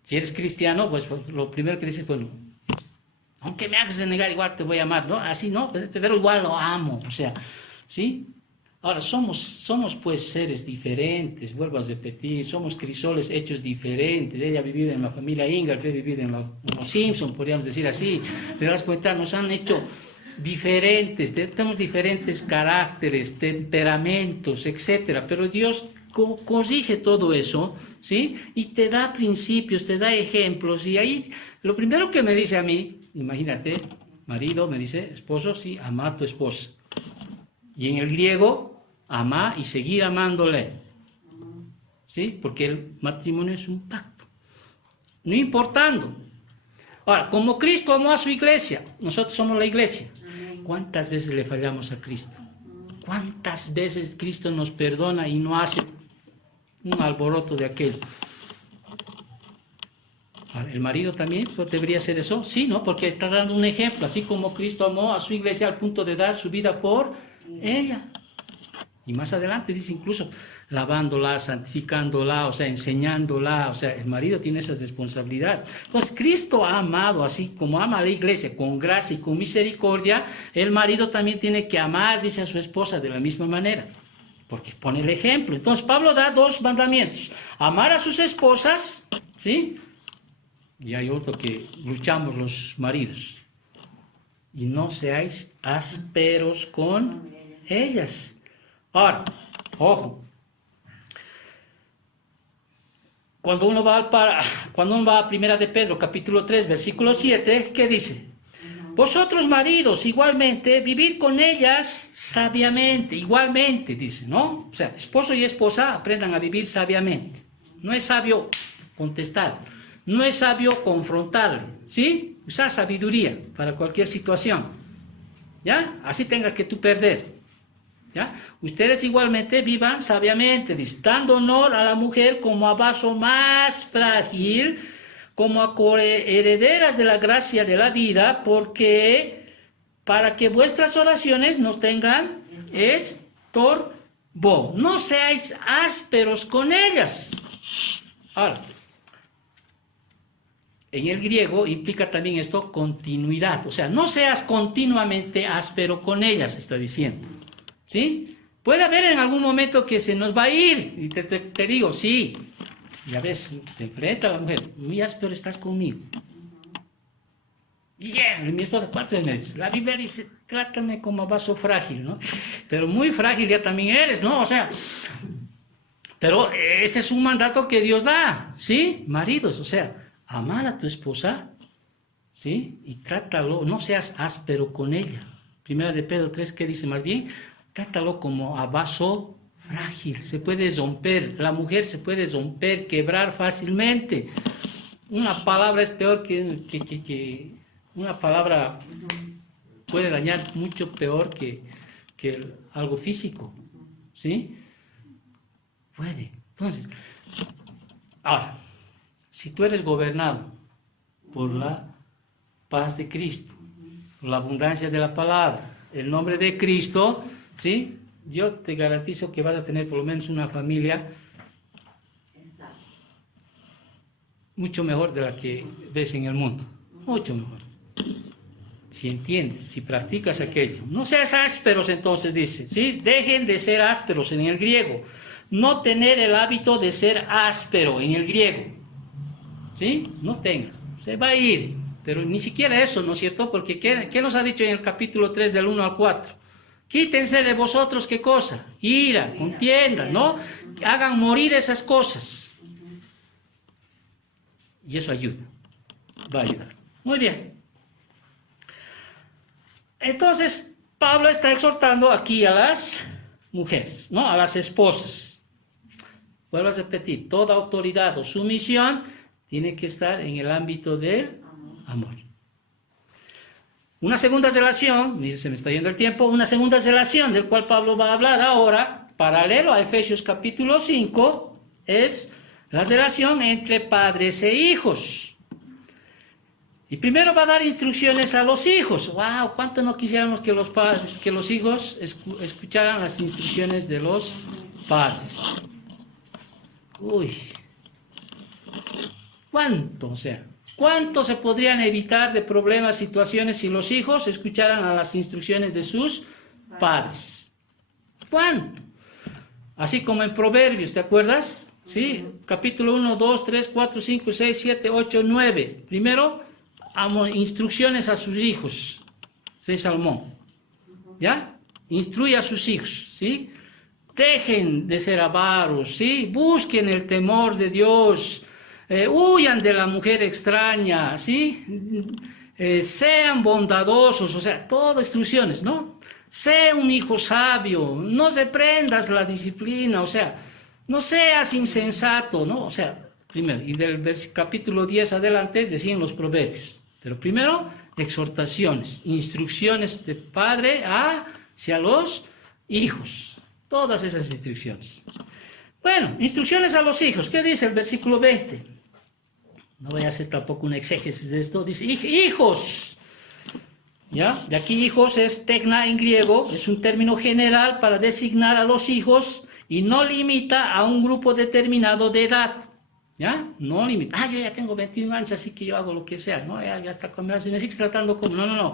Si eres cristiano, pues lo primero que dices, bueno, aunque me hagas renegar, igual te voy a amar, ¿no? Así no, pero igual lo amo, o sea, ¿sí? Ahora, somos pues seres diferentes, vuelvo a repetir, somos crisoles hechos diferentes. Ella ha vivido en la familia Ingalls, yo he vivido en los Simpson, podríamos decir así. Te das cuenta, nos han hecho diferentes, tenemos diferentes caracteres, temperamentos, etcétera. Pero Dios corrige todo eso, ¿sí? Y te da principios, te da ejemplos. Y ahí, lo primero que me dice a mí, imagínate, marido, me dice, esposo, sí, ama a tu esposa. Y en el griego, ama y seguir amándole. ¿Sí? Porque el matrimonio es un pacto. No importando. Ahora, como Cristo amó a su iglesia, nosotros somos la iglesia. ¿Cuántas veces le fallamos a Cristo? ¿Cuántas veces Cristo nos perdona y no hace un alboroto de aquello? Ahora, ¿el marido también debería hacer eso? Sí, ¿no? Porque está dando un ejemplo, así como Cristo amó a su iglesia al punto de dar su vida por ella. Y más adelante dice incluso lavándola, santificándola, o sea, enseñándola, o sea, el marido tiene esa responsabilidad. Entonces, Cristo ha amado, así como ama a la iglesia, con gracia y con misericordia, el marido también tiene que amar, dice, a su esposa de la misma manera, porque pone el ejemplo. Entonces, Pablo da dos mandamientos: amar a sus esposas, ¿sí? Y hay otro que luchamos los maridos. Y no seáis ásperos con ellas. Ahora, ojo. Cuando uno va a Primera de Pedro, capítulo 3, versículo 7, ¿qué dice? Vosotros maridos, igualmente, vivid con ellas sabiamente, igualmente, dice, ¿no? O sea, esposo y esposa aprendan a vivir sabiamente. No es sabio contestar, no es sabio confrontarle, ¿sí? Usar sabiduría para cualquier situación, ¿ya? Así tengas que tú perder. ¿Ya? Ustedes igualmente vivan sabiamente, dando honor a la mujer como a vaso más frágil, como a coherederas de la gracia de la vida, para que vuestras oraciones no tengan estorbo. No seáis ásperos con ellas. Ahora, en el griego implica también esto continuidad, o sea, no seas continuamente áspero con ellas, está diciendo. ¿Sí? Puede haber en algún momento que se nos va a ir, y te digo, sí, ya ves, te enfrenta a la mujer, muy áspero estás conmigo. Y mi esposa, 4 meses, la Biblia dice, trátame como vaso frágil, ¿no? Pero muy frágil ya también eres, ¿no? O sea, pero ese es un mandato que Dios da, ¿sí? Maridos, o sea, amar a tu esposa, ¿sí? Y trátalo, no seas áspero con ella. Primera de Pedro 3, ¿qué dice más bien? Trátalo como a vaso frágil, se puede romper, la mujer se puede romper, quebrar fácilmente. Una palabra es peor que una palabra puede dañar mucho peor que algo físico, ¿sí? Puede. Entonces, ahora, si tú eres gobernado por la paz de Cristo, por la abundancia de la palabra, el nombre de Cristo, ¿sí? Yo te garantizo que vas a tener por lo menos una familia mucho mejor de la que ves en el mundo. Mucho mejor. Si entiendes, si practicas aquello. No seas ásperos entonces, dice, ¿sí? Dejen de ser ásperos en el griego. No tener el hábito de ser áspero en el griego. ¿Sí? No tengas. Se va a ir. Pero ni siquiera eso, ¿no es cierto? Porque ¿qué nos ha dicho en el capítulo 3 del 1 al 4? Quítense de vosotros, ¿qué cosa? Ira, contienda, ¿no? Hagan morir esas cosas. Y eso ayuda. Va a ayudar. Muy bien. Entonces, Pablo está exhortando aquí a las mujeres, ¿no? A las esposas. Vuelvo a repetir, toda autoridad o sumisión tiene que estar en el ámbito del amor. Una segunda relación, dice, se me está yendo el tiempo, una segunda relación del cual Pablo va a hablar ahora, paralelo a Efesios capítulo 5, es la relación entre padres e hijos. Y primero va a dar instrucciones a los hijos. ¡Wow! ¿Cuánto no quisiéramos que los padres, que los hijos escucharan las instrucciones de los padres? Uy. ¿Cuánto? O sea, ¿cuánto se podrían evitar de problemas, situaciones si los hijos escucharan a las instrucciones de sus padres? ¿Cuánto? Así como en Proverbios, ¿te acuerdas? Sí, capítulo 1, 2, 3, 4, 5, 6, 7, 8, 9. Primero, instrucciones a sus hijos, de Salomón. ¿Ya? Instruye a sus hijos, ¿sí? Dejen de ser avaros, ¿sí? Busquen el temor de Dios. Huyan de la mujer extraña, ¿sí? Sean bondadosos, o sea, todo instrucciones, ¿no? Sé un hijo sabio, no reprendas la disciplina, o sea, no seas insensato, ¿no? O sea, primero, y del capítulo 10 adelante decían los proverbios, pero primero, exhortaciones, instrucciones de padre hacia los hijos, todas esas instrucciones. Bueno, instrucciones a los hijos, ¿qué dice el versículo 20? No voy a hacer tampoco un exégesis de esto, dice, hijos, ¿ya? De aquí hijos es tekna en griego, es un término general para designar a los hijos y no limita a un grupo determinado de edad, ¿ya? No limita, yo ya tengo 21 años, así que yo hago lo que sea, ¿no? Ya está conmigo, me sigues tratando como, no.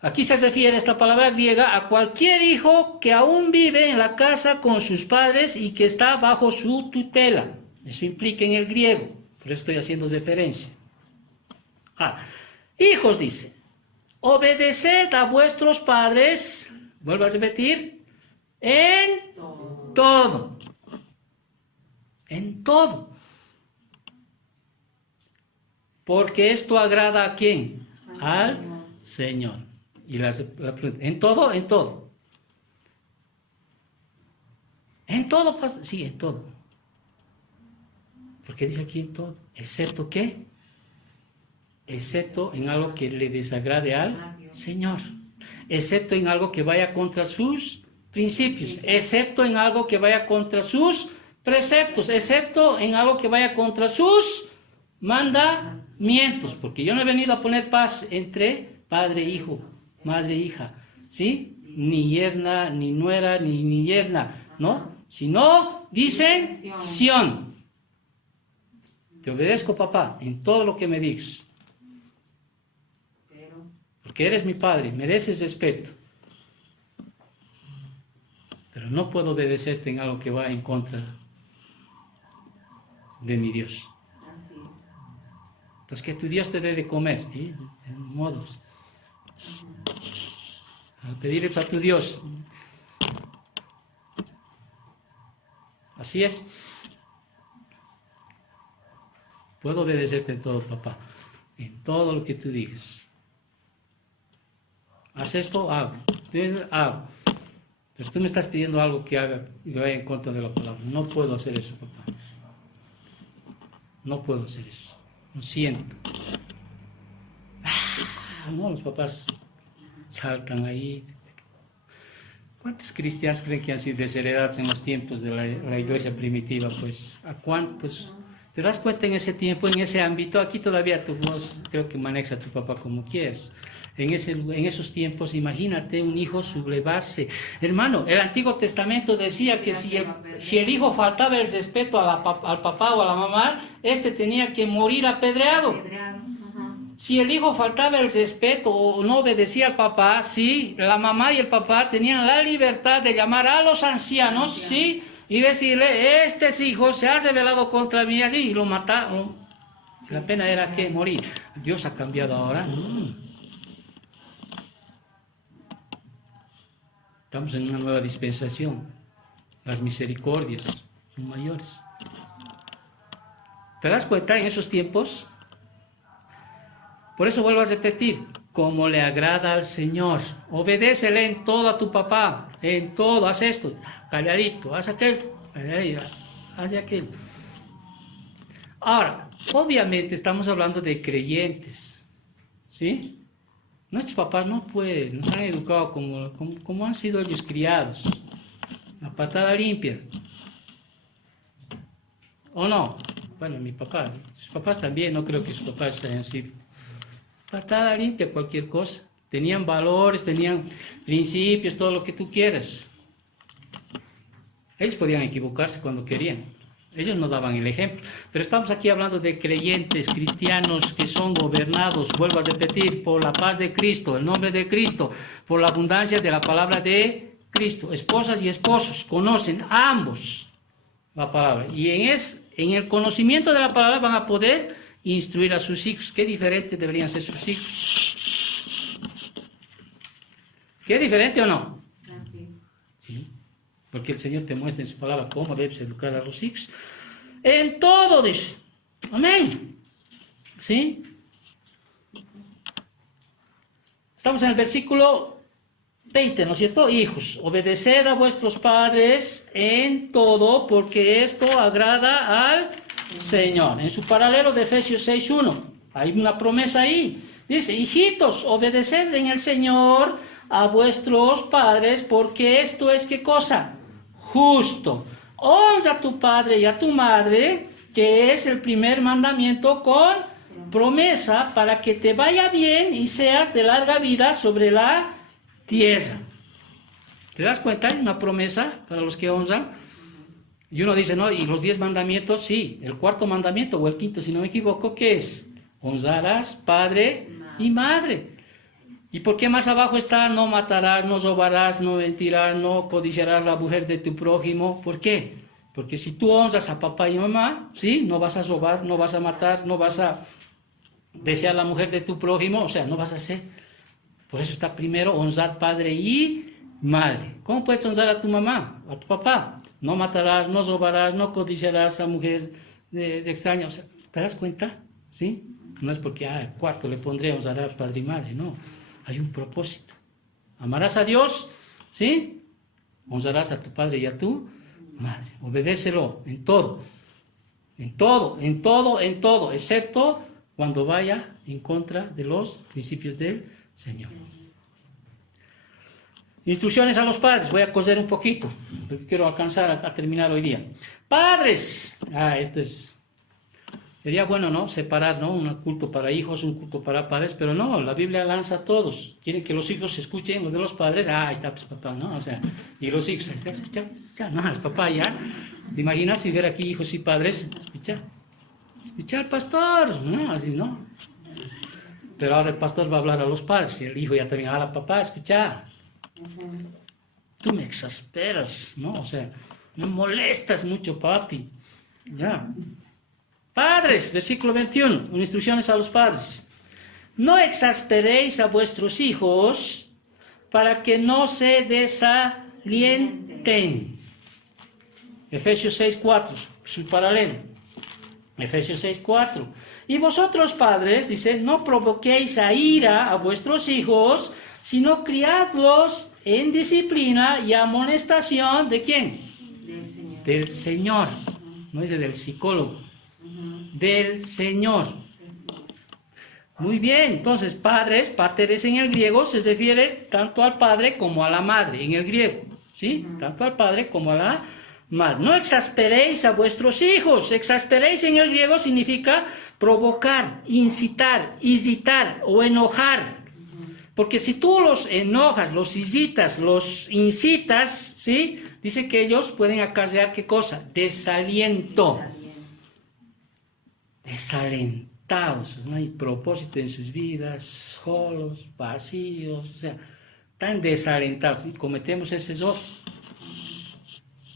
Aquí se refiere esta palabra griega a cualquier hijo que aún vive en la casa con sus padres y que está bajo su tutela. Eso implica en el griego, Por eso estoy haciendo referencia. Hijos, dice, obedeced a vuestros padres, vuelvo a repetir, en todo. En todo. Porque esto agrada ¿a quién? Al Señor. Y en todo, en todo. En todo, sí, en todo. Porque dice aquí en todo. ¿Excepto qué? Excepto en algo que le desagrade al Señor. Excepto en algo que vaya contra sus principios. Excepto en algo que vaya contra sus preceptos. Excepto en algo que vaya contra sus mandamientos. Porque yo no he venido a poner paz entre padre e hijo, madre e hija. ¿Sí? Ni yerna, ni nuera, ni yerna. ¿No? Sino, dicen, Sión. Te obedezco, papá, en todo lo que me digas. Porque eres mi padre, mereces respeto. Pero no puedo obedecerte en algo que va en contra de mi Dios. Entonces, que tu Dios te dé de comer, ¿sí? En modos. Al pedirle a tu Dios. Así es. Puedo obedecerte en todo, papá. En todo lo que tú digas. Haz esto, hago. Hago. Pero tú me estás pidiendo algo que haga y vaya en contra de la palabra. No puedo hacer eso, papá. No puedo hacer eso. Lo siento. No, los papás saltan ahí. ¿Cuántos cristianos creen que han sido desheredados en los tiempos de la iglesia primitiva? Pues, ¿a cuántos? ¿Te das cuenta en ese tiempo, en ese ámbito? Aquí todavía tu voz, creo que manejas a tu papá como quieres. En esos tiempos, imagínate un hijo sublevarse. Hermano, el Antiguo Testamento decía que si el hijo faltaba el respeto al papá o a la mamá, tenía que morir apedreado. Si el hijo faltaba el respeto o no obedecía al papá, sí, la mamá y el papá tenían la libertad de llamar a los ancianos, sí, y decirle, este hijo se ha rebelado contra mí, así, y lo mataron. La pena era que morir. Dios ha cambiado ahora. Estamos en una nueva dispensación. Las misericordias son mayores. ¿Te das cuenta en esos tiempos? Por eso vuelvo a repetir, como le agrada al Señor. Obedécele en todo a tu papá, en todo, haz esto, calladito, haz aquel, haz aquel. Ahora, obviamente estamos hablando de creyentes, ¿sí? Nuestros papás no pues, nos han educado como han sido ellos criados. La patada limpia. ¿O no? Bueno, mi papá, sus papás también, no creo que sus papás hayan sido. Patada limpia, cualquier cosa. Tenían valores, tenían principios, todo lo que tú quieras. Ellos podían equivocarse cuando querían. Ellos no daban el ejemplo. Pero estamos aquí hablando de creyentes, cristianos que son gobernados, vuelvo a repetir, por la paz de Cristo, el nombre de Cristo, por la abundancia de la palabra de Cristo. Esposas y esposos conocen ambos la palabra. Y en el conocimiento de la palabra van a poder instruir a sus hijos. ¿Qué diferente deberían ser sus hijos? ¿Qué diferente o no? Sí. Porque el Señor te muestra en su palabra cómo debes educar a los hijos. En todo, dice. Amén. ¿Sí? Estamos en el versículo 20, ¿no es cierto? Hijos, obedeced a vuestros padres en todo, porque esto agrada al Señor. En su paralelo de Efesios 6:1, hay una promesa ahí. Dice, hijitos, obedeced en el Señor a vuestros padres, porque esto es, ¿qué cosa? Justo. Honra a tu padre y a tu madre, que es el primer mandamiento con promesa, para que te vaya bien y seas de larga vida sobre la tierra. ¿Te das cuenta? Hay una promesa para los que honran. Y uno dice, no, y los 10 mandamientos, sí, el cuarto mandamiento o el quinto, si no me equivoco, ¿qué es? Honrarás padre y madre. ¿Y por qué más abajo está? No matarás, no robarás, no mentirás, no codiciarás la mujer de tu prójimo. ¿Por qué? Porque si tú honras a papá y mamá, ¿sí? No vas a robar, no vas a matar, no vas a desear la mujer de tu prójimo, o sea, no vas a hacer. Por eso está primero honrar padre y madre. ¿Cómo puedes honrar a tu mamá, a tu papá? No matarás, no robarás, no codiciarás a mujer de extraña. O sea, ¿te das cuenta? ¿Sí? No es porque, cuarto le pondré honrar a padre y madre, no. Hay un propósito. Amarás a Dios, ¿sí? Honrarás a tu padre y a tu madre. Obedécelo en todo. En todo, en todo, en todo, excepto cuando vaya en contra de los principios del Señor. Instrucciones a los padres. Voy a coser un poquito, porque quiero alcanzar a terminar hoy día. Padres. Esto es... Sería bueno, ¿no? Separar, ¿no? Un culto para hijos, un culto para padres, pero no, la Biblia lanza a todos. Quieren que los hijos escuchen lo de los padres. Ahí está, pues papá, ¿no? O sea, y los hijos, ¿está escuchando? No, el papá ya. ¿Te imaginas si hubiera aquí hijos y padres? Escucha al pastor, ¿no? Así, ¿no? Pero ahora el pastor va a hablar a los padres y el hijo ya también, ahora papá, escucha. Tú me exasperas, ¿no? O sea, me molestas mucho, papi. Ya. Padres, versículo 21, instrucciones a los padres. No exasperéis a vuestros hijos para que no se desalienten. Efesios 6:4, su paralelo. Efesios 6:4. Y vosotros, padres, dice, no provoquéis a ira a vuestros hijos, sino criadlos en disciplina y amonestación, ¿de quién? Del Señor. Del Señor. No dice del psicólogo. Del Señor. Muy bien, entonces padres, pateres en el griego se refiere tanto al padre como a la madre en el griego, ¿sí? Tanto al padre como a la madre. No exasperéis a vuestros hijos. Exasperéis en el griego significa provocar, incitar, irritar o enojar. Porque si tú los enojas, los irritas, los incitas, ¿sí? Dice que ellos pueden acarrear ¿qué cosa? Desaliento. Desalentados, no hay propósito en sus vidas, solos, vacíos, o sea, tan desalentados y cometemos ese error.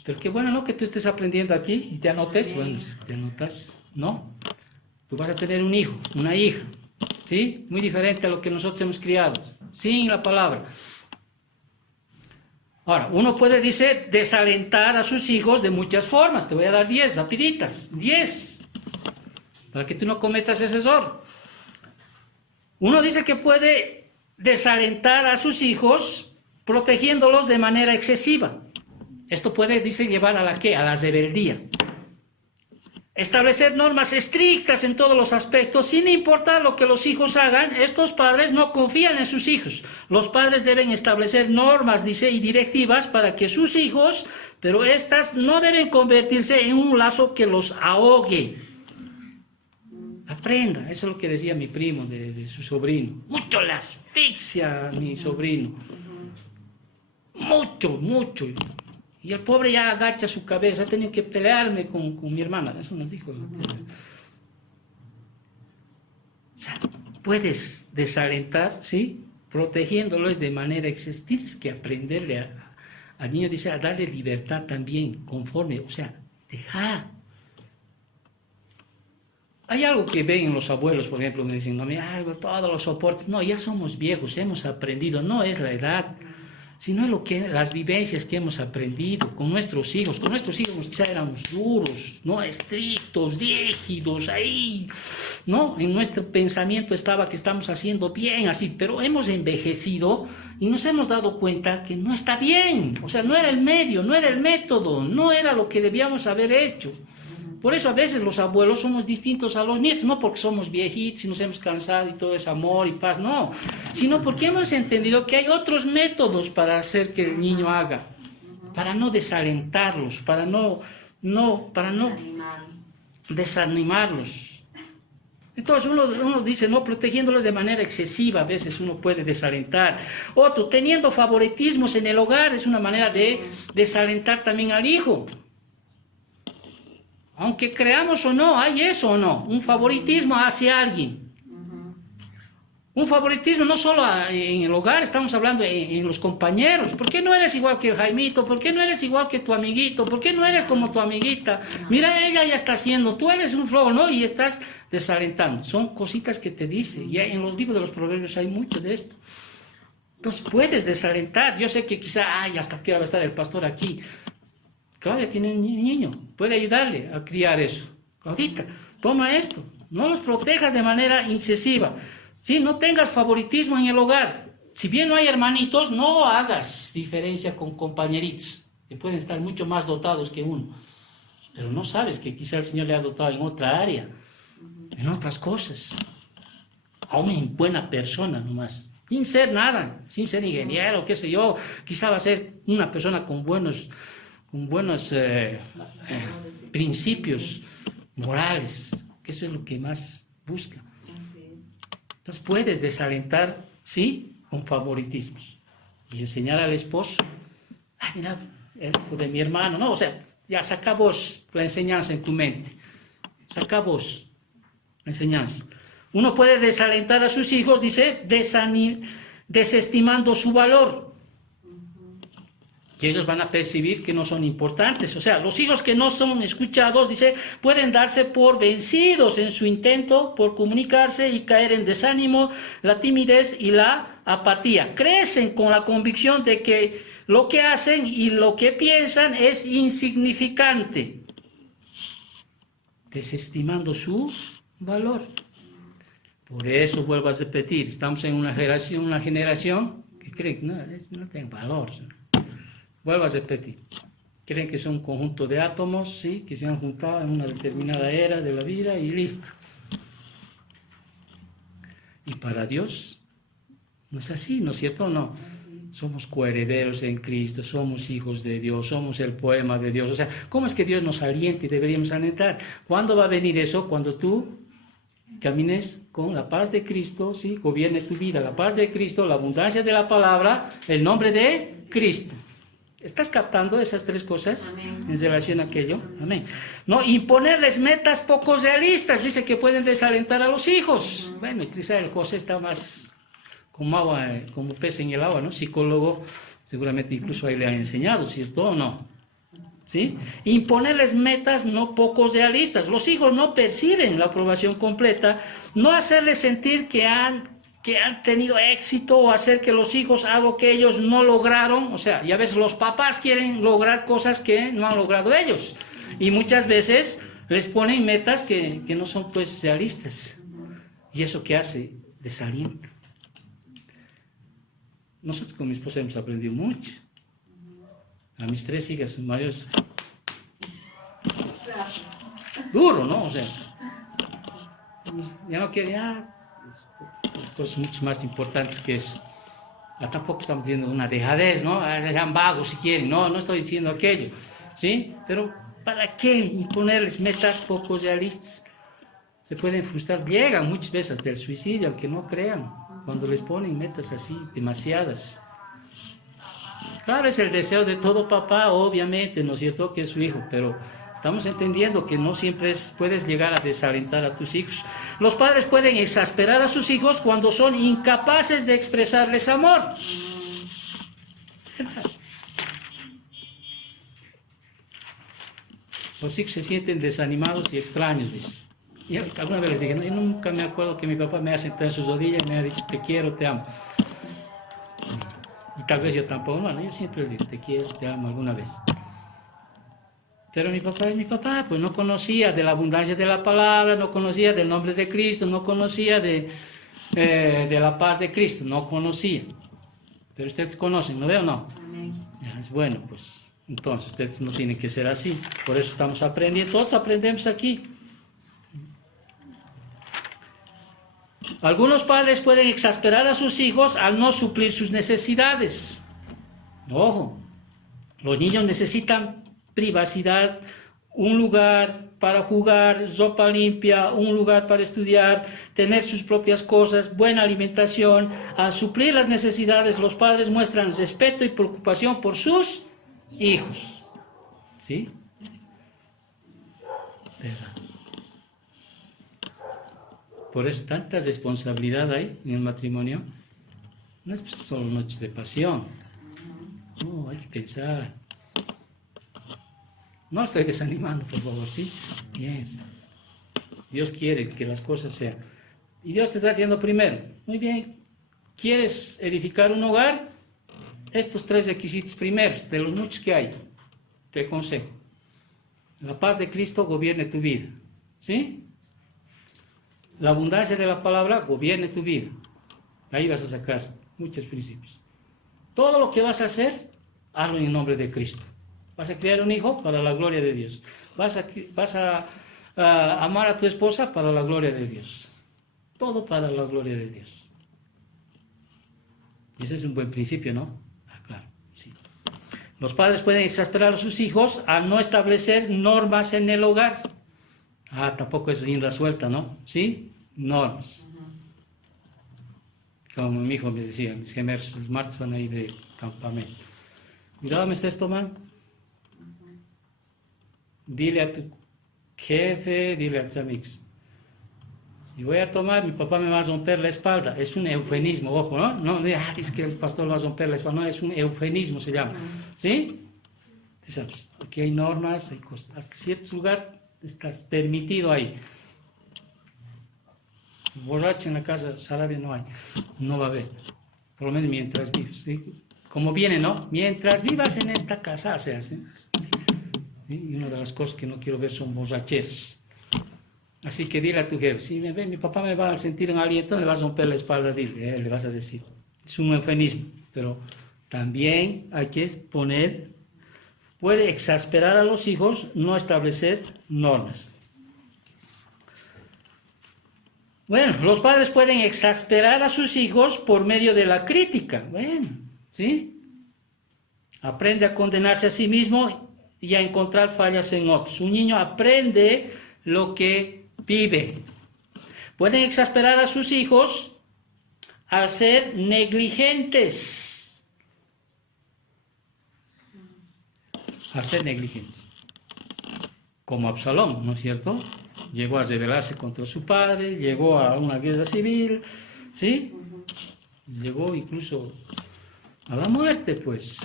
Pero qué bueno, ¿no? Que tú estés aprendiendo aquí y te anotes. Bueno, si te anotas, ¿no? Tú vas a tener un hijo, una hija, ¿sí? Muy diferente a lo que nosotros hemos criado, sin la palabra. Ahora, uno puede, dice, desalentar a sus hijos de muchas formas. Te voy a dar 10, rapiditas, 10. Para que tú no cometas ese error. Uno dice que puede desalentar a sus hijos protegiéndolos de manera excesiva. Esto puede, dice, llevar a la ¿qué? A la rebeldía. Establecer normas estrictas en todos los aspectos, sin importar lo que los hijos hagan. Estos padres no confían en sus hijos. Los padres deben establecer normas, dice, y directivas para que sus hijos, pero estas no deben convertirse en un lazo que los ahogue. Aprenda, eso es lo que decía mi primo de su sobrino. Mucho le asfixia a mi sobrino. Mucho, mucho. Y el pobre ya agacha su cabeza, ha tenido que pelearme con mi hermana. Eso nos dijo. O sea, puedes desalentar, ¿sí? Protegiéndolos de manera excesiva. Tienes que aprenderle al niño, dice, a darle libertad también, conforme, o sea, dejar. Hay algo que ven en los abuelos, por ejemplo, me dicen, no, todos los soportes, no, ya somos viejos, hemos aprendido, no es la edad, sino es las vivencias que hemos aprendido con nuestros hijos quizá éramos duros, ¿no? Estrictos, rígidos, ahí, ¿no? En nuestro pensamiento estaba que estamos haciendo bien, así, pero hemos envejecido y nos hemos dado cuenta que no está bien, o sea, no era el medio, no era el método, no era lo que debíamos haber hecho. Por eso a veces los abuelos somos distintos a los nietos, no porque somos viejitos y nos hemos cansado y todo es amor y paz, no, sino porque hemos entendido que hay otros métodos para hacer que el niño haga, para no desalentarlos, para no desanimarlos. Entonces uno dice, no, protegiéndolos de manera excesiva, a veces uno puede desalentar. Otro, teniendo favoritismos en el hogar, es una manera de desalentar también al hijo. Aunque creamos o no, hay eso o no, un favoritismo hacia alguien. Un favoritismo no solo en el hogar, estamos hablando en los compañeros. ¿Por qué no eres igual que el Jaimito? ¿Por qué no eres igual que tu amiguito? ¿Por qué no eres como tu amiguita? Mira, ella ya está haciendo, tú eres un flojo, ¿no? Y estás desalentando. Son cositas que te dice. Y en los libros de los proverbios hay mucho de esto. Entonces puedes desalentar. Yo sé que quizá, ay, hasta que va a estar el pastor aquí. Claudia tiene un niño, puede ayudarle a criar eso. Claudita, toma esto. No los protejas de manera incesiva. Sí, no tengas favoritismo en el hogar. Si bien no hay hermanitos, no hagas diferencia con compañeritos, que pueden estar mucho más dotados que uno. Pero no sabes que quizá el Señor le ha dotado en otra área, en otras cosas. A una buena persona nomás, sin ser nada, sin ser ingeniero, qué sé yo. Quizá va a ser una persona con buenos principios morales, que eso es lo que más busca. Entonces puedes desalentar, sí, con favoritismos. Y enseñar al esposo, mira, el hijo de mi hermano, no, o sea, ya saca vos la enseñanza en tu mente. Saca vos la enseñanza. Uno puede desalentar a sus hijos, dice, desestimando su valor. Que ellos van a percibir que no son importantes. O sea, los hijos que no son escuchados, dice, pueden darse por vencidos en su intento por comunicarse y caer en desánimo, la timidez y la apatía. Crecen con la convicción de que lo que hacen y lo que piensan es insignificante, desestimando su valor. Por eso vuelvo a repetir, estamos en una generación que cree que no tiene valor. Vuelvo a repetir, creen que son un conjunto de átomos, ¿sí?, que se han juntado en una determinada era de la vida y listo. Y para Dios no es así, ¿no es cierto o no? Somos coherederos en Cristo, somos hijos de Dios, somos el poema de Dios. O sea, ¿cómo es que Dios nos alienta y deberíamos alentar? ¿Cuándo va a venir eso? Cuando tú camines con la paz de Cristo, ¿sí?, gobierne tu vida. La paz de Cristo, la abundancia de la palabra, el nombre de Cristo. ¿Estás captando esas tres cosas? Amén. En relación a aquello? Amén. No, imponerles metas poco realistas, dice que pueden desalentar a los hijos. Bueno, quizá el José está más como agua, como pez en el agua, ¿no? Psicólogo, seguramente incluso ahí le han enseñado, ¿cierto o no? ¿Sí? Imponerles metas no poco realistas. Los hijos no perciben la aprobación completa, no hacerles sentir que han tenido éxito o hacer que los hijos algo que ellos no lograron. O sea, ya ves, los papás quieren lograr cosas que no han logrado ellos y muchas veces les ponen metas que no son pues realistas, y eso que hace desaliento. Nosotros con mi esposa hemos aprendido mucho. A mis 3 hijas mayores, duro, ¿no? O sea, ya no quería cosas mucho más importantes que eso. Tampoco estamos diciendo una dejadez, ¿no? Sean vagos si quieren, no estoy diciendo aquello, ¿sí? Pero ¿para qué imponerles metas poco realistas? Se pueden frustrar, llegan muchas veces del suicidio, aunque no crean, cuando les ponen metas así, demasiadas. Claro, es el deseo de todo papá, obviamente, ¿no es cierto?, que es su hijo, pero estamos entendiendo que no siempre puedes llegar a desalentar a tus hijos. Los padres pueden exasperar a sus hijos cuando son incapaces de expresarles amor. Los hijos se sienten desanimados y extraños, dice. Y alguna vez les dije, no, yo nunca me acuerdo que mi papá me ha sentado en sus rodillas y me ha dicho, te quiero, te amo. Y tal vez yo tampoco, bueno, yo siempre les digo, te quiero, te amo alguna vez. Pero mi papá es mi papá, pues no conocía de la abundancia de la palabra, no conocía del nombre de Cristo, no conocía de la paz de Cristo, no conocía. Pero ustedes conocen, ¿no veo o no? Amén. Ya, es bueno, pues entonces ustedes no tienen que ser así. Por eso estamos aprendiendo, todos aprendemos aquí. Algunos padres pueden exasperar a sus hijos al no suplir sus necesidades. Ojo, los niños necesitan privacidad, un lugar para jugar, ropa limpia, un lugar para estudiar, tener sus propias cosas, buena alimentación. Al suplir las necesidades, los padres muestran respeto y preocupación por sus hijos. ¿Sí? ¿Verdad? Por eso tanta responsabilidad hay en el matrimonio. No es solo noches de pasión. No, hay que pensar. No estoy desanimando, por favor, ¿sí? Piensa. Dios quiere que las cosas sean. Y Dios te está haciendo primero. Muy bien. ¿Quieres edificar un hogar? Estos 3 requisitos primeros, de los muchos que hay, te aconsejo. La paz de Cristo gobierne tu vida. ¿Sí? La abundancia de la palabra gobierne tu vida. Ahí vas a sacar muchos principios. Todo lo que vas a hacer, hazlo en nombre de Cristo. Vas a criar un hijo para la gloria de Dios. Vas a amar a tu esposa para la gloria de Dios. Todo para la gloria de Dios. Y ese es un buen principio, ¿no? Claro, sí. Los padres pueden exasperar a sus hijos al no establecer normas en el hogar. Tampoco es rienda suelta, ¿no? ¿Sí? Normas. Como mi hijo me decía, mis gemelos, los martes van a ir de campamento. Cuidado, me estés tomando. Dile a tu jefe, dile a tus amigos. Si voy a tomar, mi papá me va a romper la espalda. Es un eufemismo, ojo, ¿no? No dice que el pastor va a romper la espalda. No, es un eufemismo, se llama. ¿Sí? Tú sabes, aquí hay normas, hay cosas. Hasta cierto lugar estás permitido ahí. Borracho en la casa, Sarabia no hay. No va a haber. Por lo menos mientras vivas. ¿Sí? Como viene, ¿no? Mientras vivas en esta casa, se hace. ¿Sí? Y una de las cosas que no quiero ver son borracheras. Así que dile a tu jefe, si me ve, mi papá me va a sentir en aliento, me va a romper la espalda, dile, le vas a decir. Es un eufemismo, pero también hay que poner, puede exasperar a los hijos, no establecer normas. Bueno, los padres pueden exasperar a sus hijos por medio de la crítica. Bueno, ¿sí? Aprende a condenarse a sí mismo y a encontrar fallas en otros. Un niño aprende lo que vive. Pueden exasperar a sus hijos al ser negligentes. Al ser negligentes. Como Absalón, ¿no es cierto? Llegó a rebelarse contra su padre, llegó a una guerra civil, ¿sí? Llegó incluso a la muerte, pues.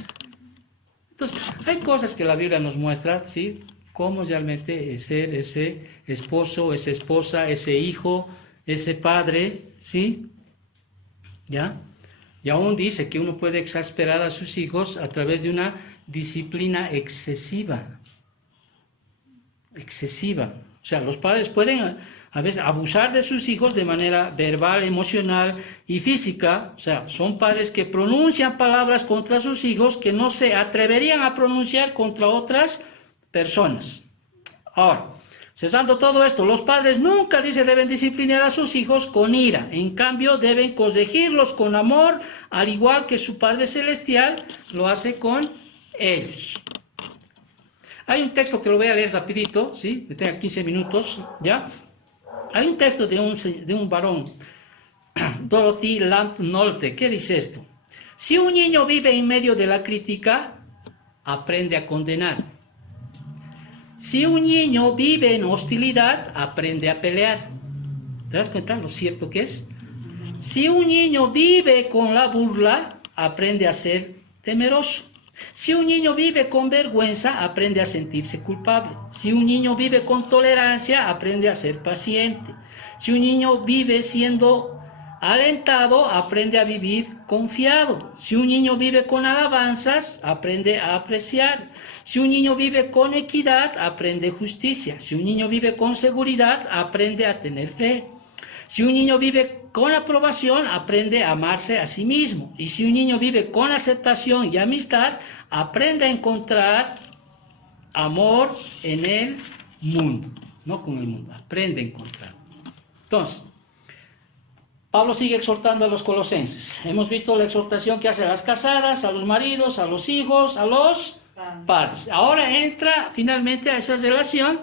Entonces, hay cosas que la Biblia nos muestra, ¿sí? Cómo realmente es ser ese esposo, esa esposa, ese hijo, ese padre, ¿sí? ¿Ya? Y aún dice que uno puede exasperar a sus hijos a través de una disciplina excesiva. Excesiva. O sea, los padres pueden a veces abusar de sus hijos de manera verbal, emocional y física. O sea, son padres que pronuncian palabras contra sus hijos que no se atreverían a pronunciar contra otras personas. Ahora, cesando todo esto, los padres nunca, dice, deben disciplinar a sus hijos con ira. En cambio, deben corregirlos con amor, al igual que su Padre Celestial lo hace con ellos. Hay un texto que lo voy a leer rapidito, ¿sí? Me tengo 15 minutos, ¿ya? Hay un texto de un varón, Dorothy Lamp Nolte, ¿qué dice esto? Si un niño vive en medio de la crítica, aprende a condenar. Si un niño vive en hostilidad, aprende a pelear. ¿Te das cuenta lo cierto que es? Si un niño vive con la burla, aprende a ser temeroso. Si un niño vive con vergüenza, aprende a sentirse culpable. Si un niño vive con tolerancia, aprende a ser paciente. Si un niño vive siendo alentado, aprende a vivir confiado. Si un niño vive con alabanzas, aprende a apreciar. Si un niño vive con equidad, aprende justicia. Si un niño vive con seguridad, aprende a tener fe. Si un niño vive con aprobación, aprende a amarse a sí mismo. Y si un niño vive con aceptación y amistad, aprende a encontrar amor en el mundo. No con el mundo, aprende a encontrar. Entonces, Pablo sigue exhortando a los colosenses. Hemos visto la exhortación que hace a las casadas, a los maridos, a los hijos, a los padres. Ahora entra finalmente a esa relación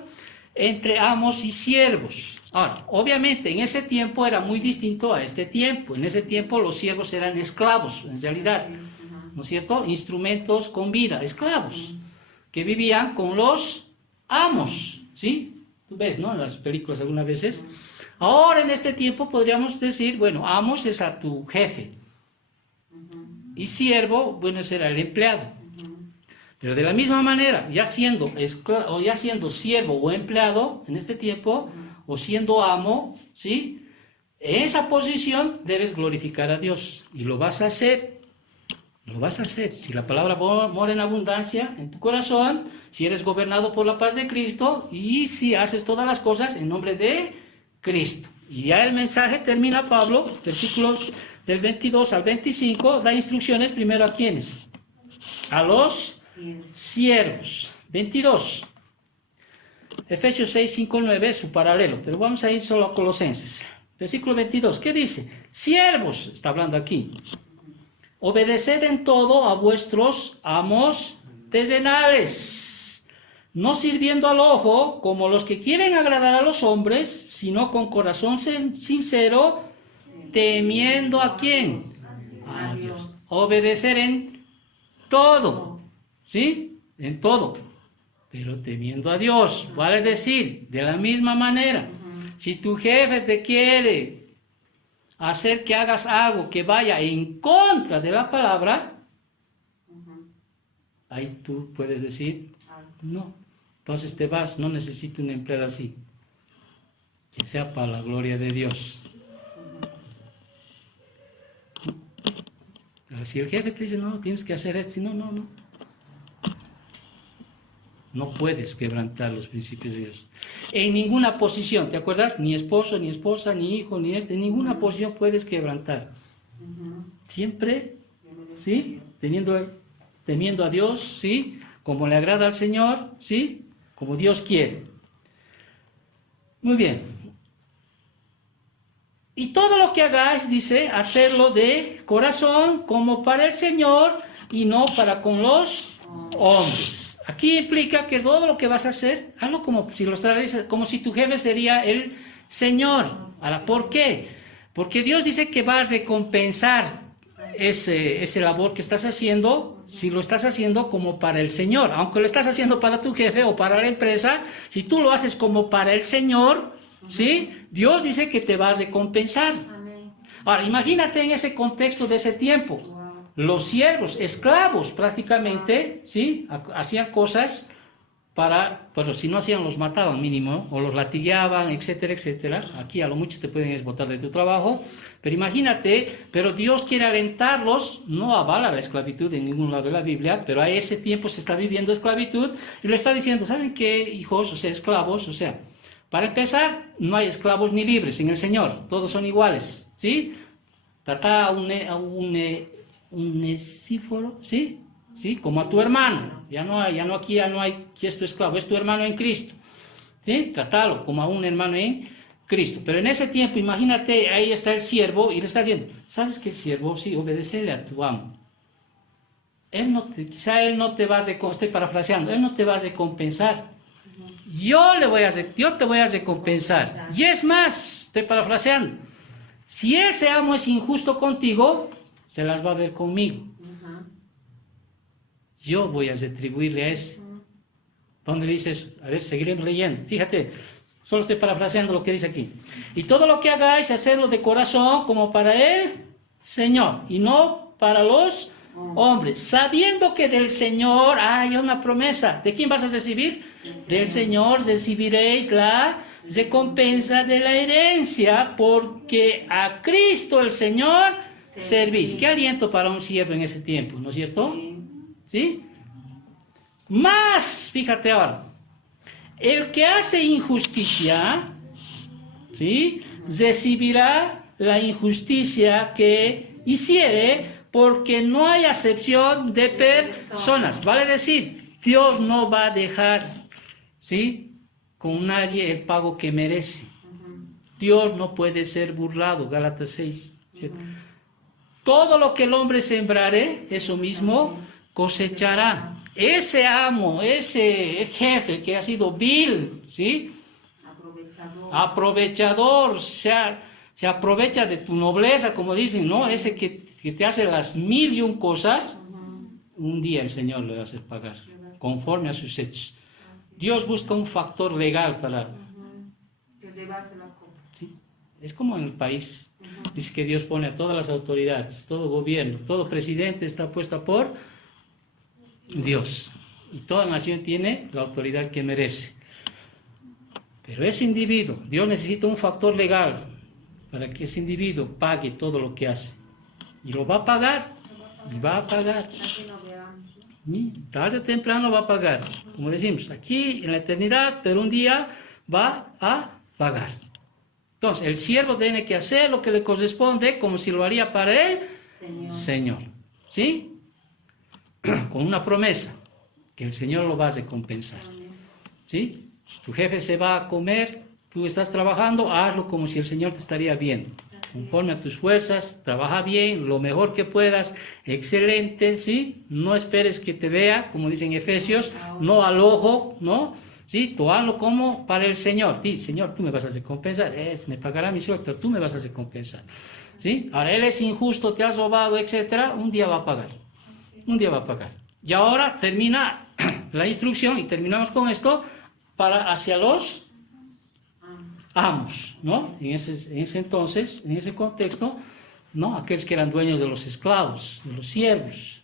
entre amos y siervos. Ahora, obviamente en ese tiempo era muy distinto a este tiempo. En ese tiempo los siervos eran esclavos, en realidad, ¿no es cierto? Instrumentos con vida, esclavos, que vivían con los amos, ¿sí? Tú ves, ¿no? En las películas algunas veces. Ahora en este tiempo podríamos decir, bueno, amos es a tu jefe. Y siervo, bueno, será el empleado. Pero de la misma manera, ya siendo siervo o empleado en este tiempo, o siendo amo, ¿sí? En esa posición debes glorificar a Dios. Y lo vas a hacer. Lo vas a hacer. Si la palabra mora en abundancia en tu corazón, si eres gobernado por la paz de Cristo y si haces todas las cosas en nombre de Cristo. Y ya el mensaje termina Pablo, versículos del 22 al 25, da instrucciones primero a ¿quiénes? A los siervos. 22. Efesios 6, 5, 9 es su paralelo, pero vamos a ir solo a Colosenses. Versículo 22, ¿qué dice? Siervos, está hablando aquí. Obedeced en todo a vuestros amos terrenales, no sirviendo al ojo como los que quieren agradar a los hombres, sino con corazón sincero, temiendo ¿a quién? A Dios. Obedecer en todo, ¿sí? En todo, pero temiendo a Dios. Vale decir, de la misma manera, si tu jefe te quiere hacer que hagas algo que vaya en contra de la palabra, ahí tú puedes decir, no, entonces te vas, no necesito un empleado así, que sea para la gloria de Dios. Si el jefe te dice, no, tienes que hacer esto, no. No puedes quebrantar los principios de Dios. En ninguna posición, ¿te acuerdas? Ni esposo, ni esposa, ni hijo, ni en ninguna posición puedes quebrantar. Siempre, ¿sí? Temiendo a Dios, ¿sí? Como le agrada al Señor, ¿sí? Como Dios quiere. Muy bien. Y todo lo que hagáis, dice, hacerlo de corazón, como para el Señor, y no para con los hombres. Aquí implica que todo lo que vas a hacer, hazlo como si tu jefe sería el Señor. Ahora, ¿por qué? Porque Dios dice que va a recompensar ese labor que estás haciendo, si lo estás haciendo como para el Señor. Aunque lo estás haciendo para tu jefe o para la empresa, si tú lo haces como para el Señor, ¿sí? Dios dice que te va a recompensar. Ahora, imagínate en ese contexto de ese tiempo. Los siervos, esclavos prácticamente, ¿sí? Hacían cosas pero si no hacían los mataban mínimo, o los latigueaban, etcétera, etcétera. Aquí a lo mucho te pueden botar de tu trabajo, pero imagínate, pero Dios quiere alentarlos, no avala la esclavitud en ningún lado de la Biblia, pero a ese tiempo se está viviendo esclavitud, y le está diciendo, ¿saben qué, hijos? O sea, esclavos, o sea, para empezar, no hay esclavos ni libres en el Señor, todos son iguales, ¿sí? Trata a un Onesíforo, ¿sí? ¿Sí? Como a tu hermano. Ya no hay que es tu esclavo, es tu hermano en Cristo. ¿Sí? Trátalo como a un hermano en Cristo. Pero en ese tiempo, imagínate, ahí está el siervo y le está diciendo, ¿sabes qué, siervo? Sí, obedecele a tu amo. Quizá él no te va a recompensar, estoy parafraseando, él no te va a recompensar. Yo te voy a recompensar. Y es más, estoy parafraseando, si ese amo es injusto contigo, se las va a ver conmigo. Yo voy a retribuirle a ese. Donde dices, a ver, seguiremos leyendo. Fíjate, solo estoy parafraseando lo que dice aquí. Y todo lo que hagáis, hacerlo de corazón como para el Señor, y no para los hombres, sabiendo que del Señor hay una promesa. ¿De quién vas a recibir? Del Señor recibiréis la recompensa de la herencia, porque a Cristo el Señor servís. Qué aliento para un siervo en ese tiempo, ¿no es cierto? ¿Sí? Más, fíjate ahora, el que hace injusticia, ¿sí? Recibirá la injusticia que hiciere, porque no hay acepción de personas. Vale decir, Dios no va a dejar, ¿sí?, con nadie el pago que merece. Dios no puede ser burlado. Gálatas 6, 7. Todo lo que el hombre sembrare, eso mismo cosechará. Ese amo, ese jefe que ha sido vil, ¿sí? Aprovechador, se aprovecha de tu nobleza, como dicen, ¿no? Ese que te hace las 1001 cosas, un día el Señor le va a hacer pagar, conforme a sus hechos. Dios busca un factor legal para... ¿Sí? Es como en el país. Dice que Dios pone a todas las autoridades, todo gobierno, todo presidente está puesto por Dios. Y toda nación tiene la autoridad que merece. Pero ese individuo, Dios necesita un factor legal para que ese individuo pague todo lo que hace. Y lo va a pagar. Y va a pagar. Así no veamos. Y tarde o temprano va a pagar. Como decimos, aquí en la eternidad, pero un día va a pagar. Entonces, el siervo tiene que hacer lo que le corresponde como si lo haría para el Señor. ¿Sí? Con una promesa, que el Señor lo va a recompensar. ¿Sí? Tu jefe se va a comer, tú estás trabajando, hazlo como si el Señor te estaría viendo. Conforme a tus fuerzas, trabaja bien, lo mejor que puedas, excelente, ¿sí? No esperes que te vea, como dicen Efesios, no al ojo, ¿no? ¿Sí? Tú hazlo como para el Señor. Dice, Señor, tú me vas a recompensar, me pagará mi sueldo, pero tú me vas a recompensar. ¿Sí? Ahora Él es injusto, te has robado, etcétera, un día va a pagar. Un día va a pagar. Y ahora termina la instrucción, y terminamos con esto, para hacia los amos, ¿no? En ese entonces, en ese contexto, ¿no? Aquellos que eran dueños de los esclavos, de los siervos.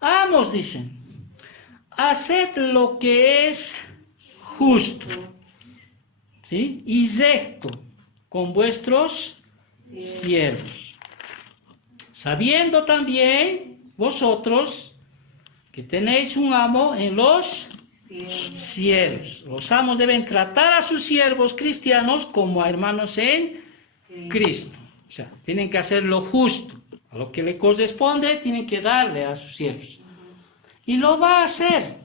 Amos, dicen, haced lo que es justo, ¿sí? Y recto con vuestros siervos, sabiendo también vosotros que tenéis un amo en los siervos. Los amos deben tratar a sus siervos cristianos como a hermanos en Cristo. O sea, tienen que hacer lo justo, a lo que le corresponde, tienen que darle a sus siervos. Y lo va a hacer.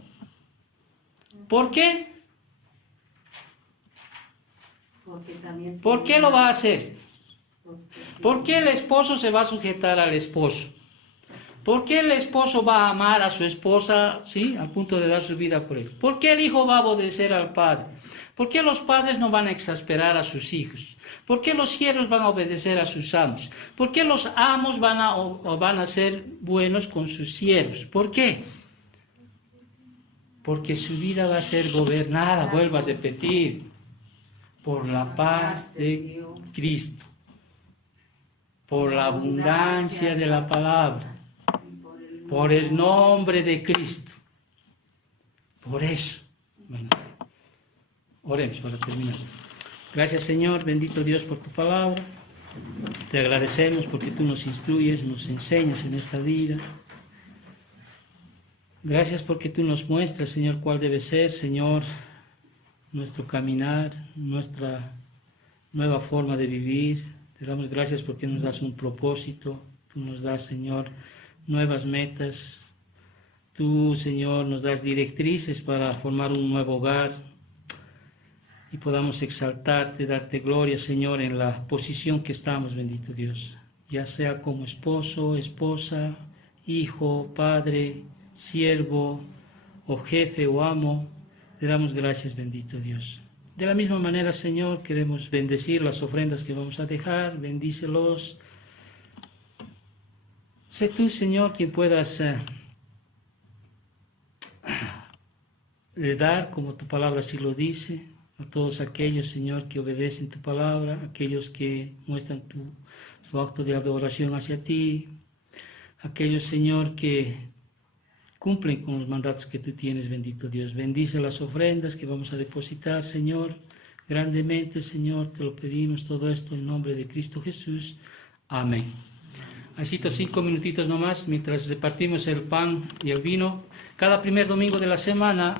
¿Por qué? ¿Por qué lo va a hacer? ¿Por qué el esposo se va a sujetar al esposo? ¿Por qué el esposo va a amar a su esposa, ¿sí? Al punto de dar su vida por él? ¿Por qué el hijo va a obedecer al padre? ¿Por qué los padres no van a exasperar a sus hijos? ¿Por qué los siervos van a obedecer a sus amos? ¿Por qué los amos van a ser buenos con sus siervos? ¿Por qué? Porque su vida va a ser gobernada, vuelvo a repetir, por la paz de Cristo, por la abundancia de la palabra, por el nombre de Cristo. Por eso. Bueno, oremos para terminar. Gracias, Señor, bendito Dios, por tu palabra. Te agradecemos porque tú nos instruyes, nos enseñas en esta vida. Gracias porque tú nos muestras, Señor, cuál debe ser, Señor, nuestro caminar, nuestra nueva forma de vivir. Te damos gracias porque nos das un propósito. Tú nos das, Señor, nuevas metas. Tú, Señor, nos das directrices para formar un nuevo hogar y podamos exaltarte, darte gloria, Señor, en la posición que estamos, bendito Dios. Ya sea como esposo, esposa, hijo, padre, siervo, o jefe o amo, te damos gracias, bendito Dios. De la misma manera, Señor, queremos bendecir las ofrendas que vamos a dejar, bendícelos. Sé tú, Señor, quien puedas dar, como tu palabra así lo dice, a todos aquellos, Señor, que obedecen tu palabra, aquellos que muestran su acto de adoración hacia ti, aquellos, Señor, que cumplen con los mandatos que tú tienes, bendito Dios. Bendice las ofrendas que vamos a depositar, Señor, grandemente, Señor, te lo pedimos todo esto en nombre de Cristo Jesús. Amén. Así 5 minutitos nomás, mientras repartimos el pan y el vino. Cada primer domingo de la semana